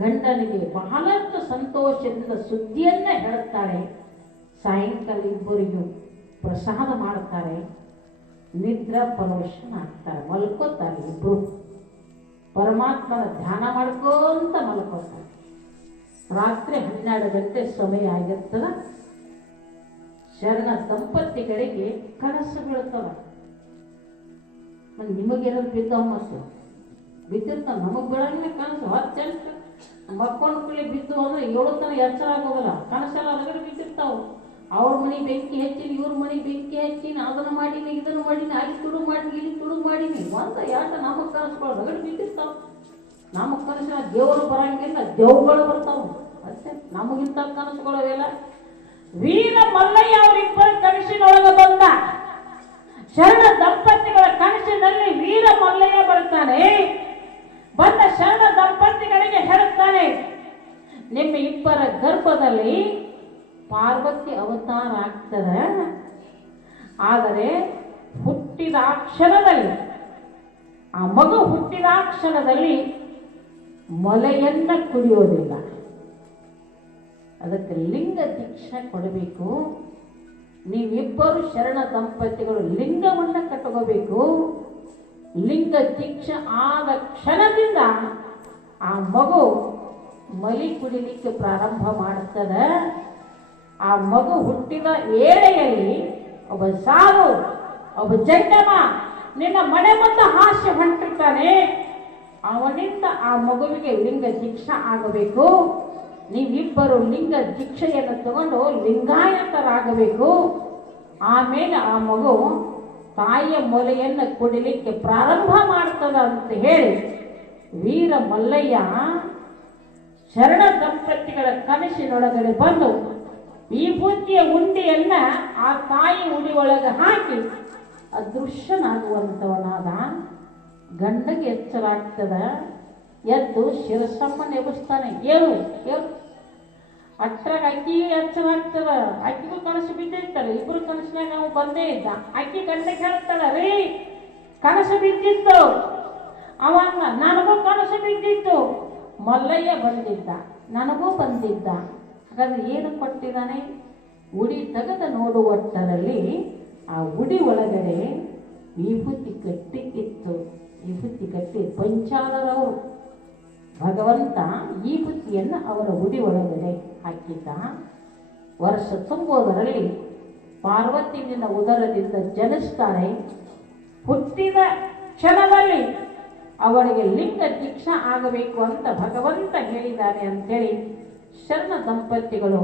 ಗಂಡನಿಗೆ ಬಹಳಷ್ಟು ಸಂತೋಷದಿಂದ ಸುದ್ದಿಯನ್ನ ಹೇಳ್ತಾಳೆ. ಸಾಯಂಕಾಲ ಇಬ್ಬರಿಗೂ ಪ್ರಸಾದ ಮಾಡ್ತಾರೆ, ನಿದ್ರಾ ಪರವಶನಾಗ್ತಾರೆ, ಮಲ್ಕೋತಾರೆ. ಇಬ್ರು ಪರಮಾತ್ಮನ ಧ್ಯಾನ ಮಾಡ್ಕೊಂತ ಮಲ್ಕೋತಾರೆ. ರಾತ್ರಿ 12 ಗಂಟೆ ಸಮಯ ಆಗಿರ್ತದ. ಶರಣ ದಂಪತಿಗಳಿಗೆ ಕನಸು ಬೀಳ್ತವ. ನಿಮಗೇನಾದ್ರು ಬಿದ್ದಾವ? ಮತ್ತು ಬಿದ್ದಿರ್ತಾವ. ನಮಗ್ ಬೀಳಂಗಿಲ್ಲ ಕನಸು. 10 ಗಂಟೆ ಮಕ್ಕೊಂಡು ಕೂಡಲೇ ಬಿದ್ದು ಅಂದ್ರೆ 7 ತನ ಎಚ್ಚರ ಆಗೋದಿಲ್ಲ. ಕನಸೆಲ್ಲ ಹೊರಗಡೆ ಬಿದ್ದಿರ್ತಾವ. ಅವ್ರ ಮನೆ ಬೆಂಕಿ ಹಚ್ಚಿನಿ, ಇವ್ರ ಮನೆ ಬೆಂಕಿ ಹಚ್ಚಿನಿ, ಅದನ್ನ ಮಾಡೀನಿ, ಇದನ್ನು ಮಾಡೀನಿ, ಅಲ್ಲಿ ತುಡುಗು ಮಾಡೀನಿ, ಇಲ್ಲಿ ತುಡುಗು ಮಾಡೀನಿ. ಒಂದ ಎರಡು ನಮಗ್ ಕನಸುಗಳು ಹೊರಗಡೆ ಬಿದ್ದಿರ್ತಾವ. ನಮಗ್ ಕನಸಿನ ದೇವರು ಬರಂಗಿಲ್ಲ, ದೇವುಗಳು ಬರ್ತಾವ. ಅಷ್ಟೇ, ನಮಗಿಂತ ಕನಸುಗಳು ಅವೆಲ್ಲ. ವೀರ ಮಲ್ಲಯ್ಯ ಅವರಿಬ್ಬರ ಕನಸಿನೊಳಗೆ ಬಂದ. ಶರಣ ದಂಪತಿಗಳ ಕನಸಿನಲ್ಲಿ ವೀರ ಮಲ್ಲಯ್ಯ ಬರ್ತಾನೆ. ಬಂದ ಶರಣ ದಂಪತಿಗಳಿಗೆ ಹೇಳುತ್ತಾನೆ, ನಿಮ್ಮ ಇಬ್ಬರ ಗರ್ಭದಲ್ಲಿ ಪಾರ್ವತಿ ಅವತಾರ ಆಗ್ತದೆ. ಆದರೆ ಹುಟ್ಟಿದ ಕ್ಷಣದಲ್ಲಿ, ಆ ಮಗು ಹುಟ್ಟಿದ ಕ್ಷಣದಲ್ಲಿ ಮೊಲೆಯನ್ನ ಕುಡಿಯೋದಿಲ್ಲ. ಅದಕ್ಕೆ ಲಿಂಗ ದೀಕ್ಷೆ ಕೊಡಬೇಕು. ನೀವಿಬ್ಬರು ಶರಣ ದಂಪತಿಗಳು ಲಿಂಗವನ್ನ ಕಟ್ಕೋಬೇಕು. ಲಿಂಗ ದೀಕ್ಷೆ ಆದ ಕ್ಷಣದಿಂದ ಆ ಮಗು ಮಲಿ ಕುಡಿಲಿಕ್ಕೆ ಪ್ರಾರಂಭ ಮಾಡುತ್ತದೆ. ಆ ಮಗು ಹುಟ್ಟಿದ ವೇಳೆಯಲ್ಲಿ ಒಬ್ಬ ಸಾಧು, ಒಬ್ಬ ಜಂಡಮ ನಿನ್ನ ಮನೆ ಮುಂದೆ ಹಾಸ್ಯ ಹೊಂಟಿರ್ತಾನೆ. ಅವನಿಂದ ಆ ಮಗುವಿಗೆ ಲಿಂಗ ದೀಕ್ಷಾ ಆಗಬೇಕು. ನೀವಿಬ್ಬರು ಲಿಂಗ ದೀಕ್ಷೆಯನ್ನು ತಗೊಂಡು ಲಿಂಗಾಯತರಾಗಬೇಕು. ಆಮೇಲೆ ಆ ಮಗು ತಾಯಿಯ ಮೊಲೆಯನ್ನು ಕುಡಿಲಿಕ್ಕೆ ಪ್ರಾರಂಭ ಮಾಡ್ತದ ಅಂತ ಹೇಳಿ ವೀರ ಮಲ್ಲಯ್ಯ ಶರಣ ದಂಪತಿಗಳ ಕನಸಿನೊಳಗಡೆ ಬಂದು ವಿಭೂತಿಯ ಉಂಡಿಯನ್ನ ಆ ತಾಯಿ ಉಡಿ ಒಳಗೆ ಹಾಕಿ ಅದೃಶ್ಯನಾಗುವಂತವನಾದ. ಗಂಡಗೆ ಎಚ್ಚರಾಗ್ತದ. ಎದ್ದು ಶಿರಸಮ್ಮನ ಎಬ್ಬಿಸ್ತಾನೆ. ಏಳು ಏಳು. ಅಟ್ರಾಗ ಅಕ್ಕಿ ಎಚ್ಚರಾಗ್ತದ. ಅಕ್ಕಿಗೂ ಕನಸು ಬಿದ್ದಿರ್ತಾರೆ. ಇಬ್ರು ಕನಸಿನಾಗ ನಾವು ಬಂದೇ ಇದ್ದ. ಅಕ್ಕಿ ಗಂಡಗೆ ಹೇಳ್ತಾಳ, ರೀ ಕನಸು ಬಿದ್ದಿತ್ತು. ಅವನ್ನ ನನಗೂ ಕನಸು ಬಿದ್ದಿತ್ತು. ಮಲ್ಲಯ್ಯ ಬಂದಿದ್ದ, ನನಗೂ ಬಂದಿದ್ದ. ಹಾಗಾದ್ರೆ ಏನು ಕೊಟ್ಟಿದ್ದಾನೆ? ಉಡಿ ತೆಗೆದು ನೋಡುವಷ್ಟರಲ್ಲಿ ಆ ಉಡಿ ಒಳಗಡೆ ವಿಭೂತಿ ಕಟ್ಟಿಕ್ಕಿತ್ತು. ವಿಭೂತಿ ಕಟ್ಟಿ ಪಂಚಾಲರವರು ಭಗವಂತ ಈ ಬುದ್ಧಿಯನ್ನು ಅವರ ಉಡಿ ಒಳಗಡೆ ಹಾಕಿದ್ದ. ವರ್ಷ ತುಂಬುವುದರಲ್ಲಿ ಪಾರ್ವತಿ ನಿನ್ನ ಉದರದಿಂದ ಜನಿಸ್ತಾಳೆ. ಹುಟ್ಟಿದ ಕ್ಷಣದಲ್ಲಿ ಅವಳಿಗೆ ಲಿಂಗ ದೀಕ್ಷಾ ಆಗಬೇಕು ಅಂತ ಭಗವಂತ ಹೇಳಿದ್ದಾನೆ ಅಂತೇಳಿ ಶರಣ ದಂಪತಿಗಳು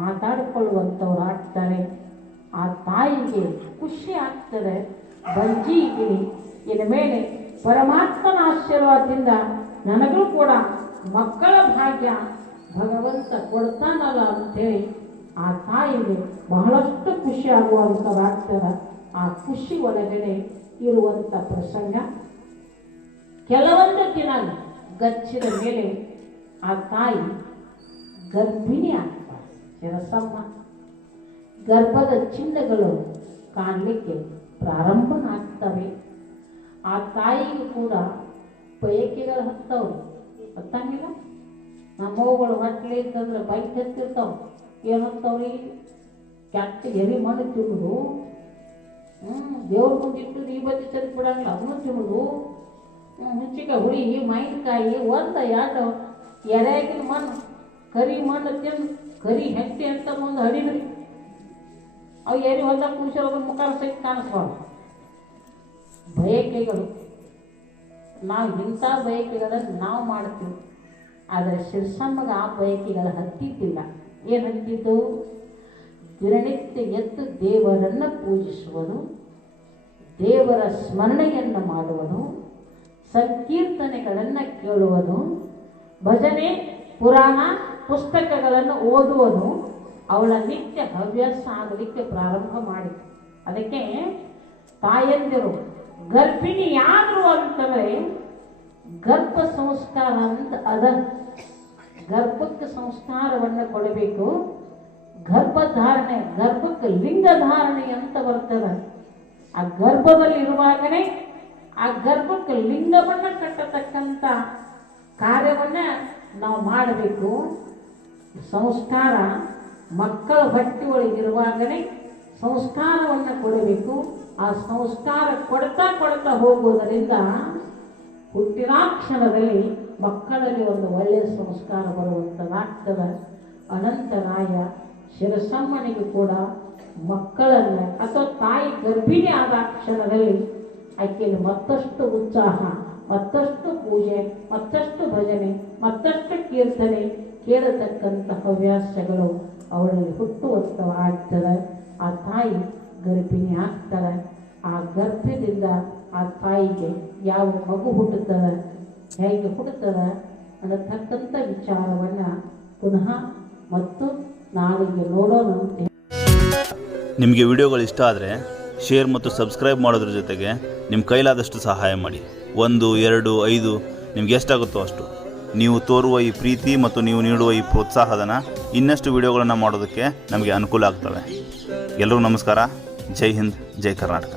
ಮಾತಾಡಿಕೊಳ್ಳುವಂಥವ್ರಾಗ್ತಾರೆ. ಆ ತಾಯಿಗೆ ಖುಷಿ ಆಗ್ತದೆ. ಬಂಜೀಗಿರಿ, ಇನ್ನು ಮೇಲೆ ಪರಮಾತ್ಮನ ಆಶೀರ್ವಾದದಿಂದ ನನಗೂ ಕೂಡ ಮಕ್ಕಳ ಭಾಗ್ಯ ಭಗವಂತ ಕೊಡ್ತಾನಲ್ಲ ಅಂತೇಳಿ ಆ ತಾಯಿಗೆ ಬಹಳಷ್ಟು ಖುಷಿ ಆಗುವಂಥದ್ದಾಗ್ತದೆ. ಆ ಖುಷಿ ಒಳಗಡೆ ಇರುವಂಥ ಪ್ರಸಂಗ ಕೆಲವೊಂದು ದಿನ ಗಚ್ಚಿದ ಮೇಲೆ ಆ ತಾಯಿ ಗರ್ಭಿಣಿ ಆಗ್ತಾರೆ. ಶಿರಸಮ್ಮ ಗರ್ಭದ ಚಿಹ್ನೆಗಳು ಕಾಣಲಿಕ್ಕೆ ಪ್ರಾರಂಭ ಆಗ್ತವೆ. ಆ ತಾಯಿಗೂ ಕೂಡ ಬಯಕೆಗಳು ಹತ್ತವ್ರು, ಗೊತ್ತಂಗಿಲ್ಲ. ನಮ್ಮವುಗಳು ಹೊಟ್ಟಲೆ ಇತ್ತಂದ್ರೆ ಬೈಕ್ ಹತ್ತಿರ್ತಾವ. ಏನಂತವ್ರಿ, ಕೆಟ್ಟ ಎರಿ ಮಣ್ಣು ತಿನ್ನೋದು, ದೇವ್ರ ಮುಂದಿಟ್ಟು ಈ ಬದಿ ಚರಿ ಬಿಡಂಗಿಲ್ಲ, ಅದನ್ನು ತಿನ್ನೋದು, ಹುಂಚಿಗೆ ಹುಳಿ ಮಾವಿನಕಾಯಿ ಒಂದು ಎರಡು ಎರೆಯಾಗಿನ ಮಣ್ಣು ಕರಿ ಮಣ್ಣು ತಿಂದು ಕರಿ ಹೆಂಟಿ ಅಂತ ಮುಂದೆ ಹಡಿದ್ರಿ. ಅವು ಎರಿ ಹೊಲ್ದಾಗ ಕುಡಿಸಿರೋದು ಮುಖ ಸಹಿತ ಕಾಣಿಸ್ಬಾರ್ದು. ಬಯಕೆಗಳು ನಾವು ಇಂಥ ಬಯಕೆಗಳನ್ನು ನಾವು ಮಾಡ್ತೀವಿ. ಆದರೆ ಶಿರಸಮ್ಮಗೆ ಆ ಬಯಕೆಗಳು ಹತ್ತಿದ್ದಿಲ್ಲ. ಏನು ಹತ್ತಿದ್ದು? ದಿನನಿತ್ಯ ಎದ್ದು ದೇವರನ್ನು ಪೂಜಿಸುವುದು, ದೇವರ ಸ್ಮರಣೆಯನ್ನು ಮಾಡುವುದು, ಸಂಕೀರ್ತನೆಗಳನ್ನು ಕೇಳುವುದು, ಭಜನೆ ಪುರಾಣ ಪುಸ್ತಕಗಳನ್ನು ಓದುವುದು ಅವಳ ನಿತ್ಯ ಹವ್ಯಾಸ ಆಗಲಿಕ್ಕೆ ಪ್ರಾರಂಭ ಮಾಡಿತು. ಅದಕ್ಕೆ ತಾಯಂದಿರು ಗರ್ಭಿಣಿಯಾದರು ಅಂತಂದರೆ ಗರ್ಭ ಸಂಸ್ಕಾರ ಅಂತ ಅದ. ಗರ್ಭಕ್ಕೆ ಸಂಸ್ಕಾರವನ್ನು ಕೊಡಬೇಕು. ಗರ್ಭಧಾರಣೆ, ಗರ್ಭಕ್ಕೆ ಲಿಂಗಧಾರಣೆ ಅಂತ ಬರ್ತದೆ. ಆ ಗರ್ಭದಲ್ಲಿ ಇರುವಾಗನೇ ಆ ಗರ್ಭಕ್ಕೆ ಲಿಂಗವನ್ನು ಕಟ್ಟತಕ್ಕಂಥ ಕಾರ್ಯವನ್ನು ನಾವು ಮಾಡಬೇಕು. ಸಂಸ್ಕಾರ ಮಕ್ಕಳ ಹೊಟ್ಟೆ ಒಳಗಿರುವಾಗನೇ ಸಂಸ್ಕಾರವನ್ನು ಕೊಡಬೇಕು. ಆ ಸಂಸ್ಕಾರ ಕೊಡ್ತಾ ಹೋಗುವುದರಿಂದ ಹುಟ್ಟಿನಾಕ್ಷಣದಲ್ಲಿ ಮಕ್ಕಳಲ್ಲಿ ಒಂದು ಒಳ್ಳೆಯ ಸಂಸ್ಕಾರ ಬರುವಂಥದ್ದಾಗ್ತದೆ. ಅನಂತರಾಯ ಶಿರಸಮ್ಮನಿಗೆ ಕೂಡ ಮಕ್ಕಳನ್ನು ಅಥವಾ ತಾಯಿ ಗರ್ಭಿಣಿ ಆದ ಕ್ಷಣದಲ್ಲಿ ಆಕೆಯಲ್ಲಿ ಮತ್ತಷ್ಟು ಉತ್ಸಾಹ, ಮತ್ತಷ್ಟು ಪೂಜೆ, ಮತ್ತಷ್ಟು ಭಜನೆ, ಮತ್ತಷ್ಟು ಕೀರ್ತನೆ ಕೇಳತಕ್ಕಂಥ ಹವ್ಯಾಸಗಳು ಅವಳಲ್ಲಿ ಹುಟ್ಟುವಂಥವಾಗ್ತದೆ. ಆ ತಾಯಿ ಗರ್ಭಿಣಿ ಆಗ್ತಾರೆ. ಆ ಗರ್ಭದಿಂದ ಆ ತಾಯಿಗೆ ಯಾವ ಮಗು ಹುಟ್ಟುತ್ತದೆ, ಹೇಗೆ ಹುಟ್ಟುತ್ತದೆ ಅನ್ನತಕ್ಕಂಥ ವಿಚಾರವನ್ನು ಪುನಃ ಮತ್ತು ನಾಳೆಗೆ ನೋಡೋಣ. ನಿಮಗೆ ವಿಡಿಯೋಗಳು ಇಷ್ಟ ಆದರೆ ಶೇರ್ ಮತ್ತು ಸಬ್ಸ್ಕ್ರೈಬ್ ಮಾಡೋದ್ರ ಜೊತೆಗೆ ನಿಮ್ಮ ಕೈಲಾದಷ್ಟು ಸಹಾಯ ಮಾಡಿ. 1, 2, 5 ನಿಮ್ಗೆ ಎಷ್ಟಾಗುತ್ತೋ ಅಷ್ಟು. ನೀವು ತೋರುವ ಈ ಪ್ರೀತಿ ಮತ್ತು ನೀವು ನೀಡುವ ಈ ಪ್ರೋತ್ಸಾಹಧನ ಇನ್ನಷ್ಟು ವಿಡಿಯೋಗಳನ್ನು ಮಾಡೋದಕ್ಕೆ ನಮಗೆ ಅನುಕೂಲ ಆಗ್ತವೆ. ಎಲ್ಲರಿಗೂ ನಮಸ್ಕಾರ. ಜೈ ಹಿಂದ್, ಜೈ ಕರ್ನಾಟಕ.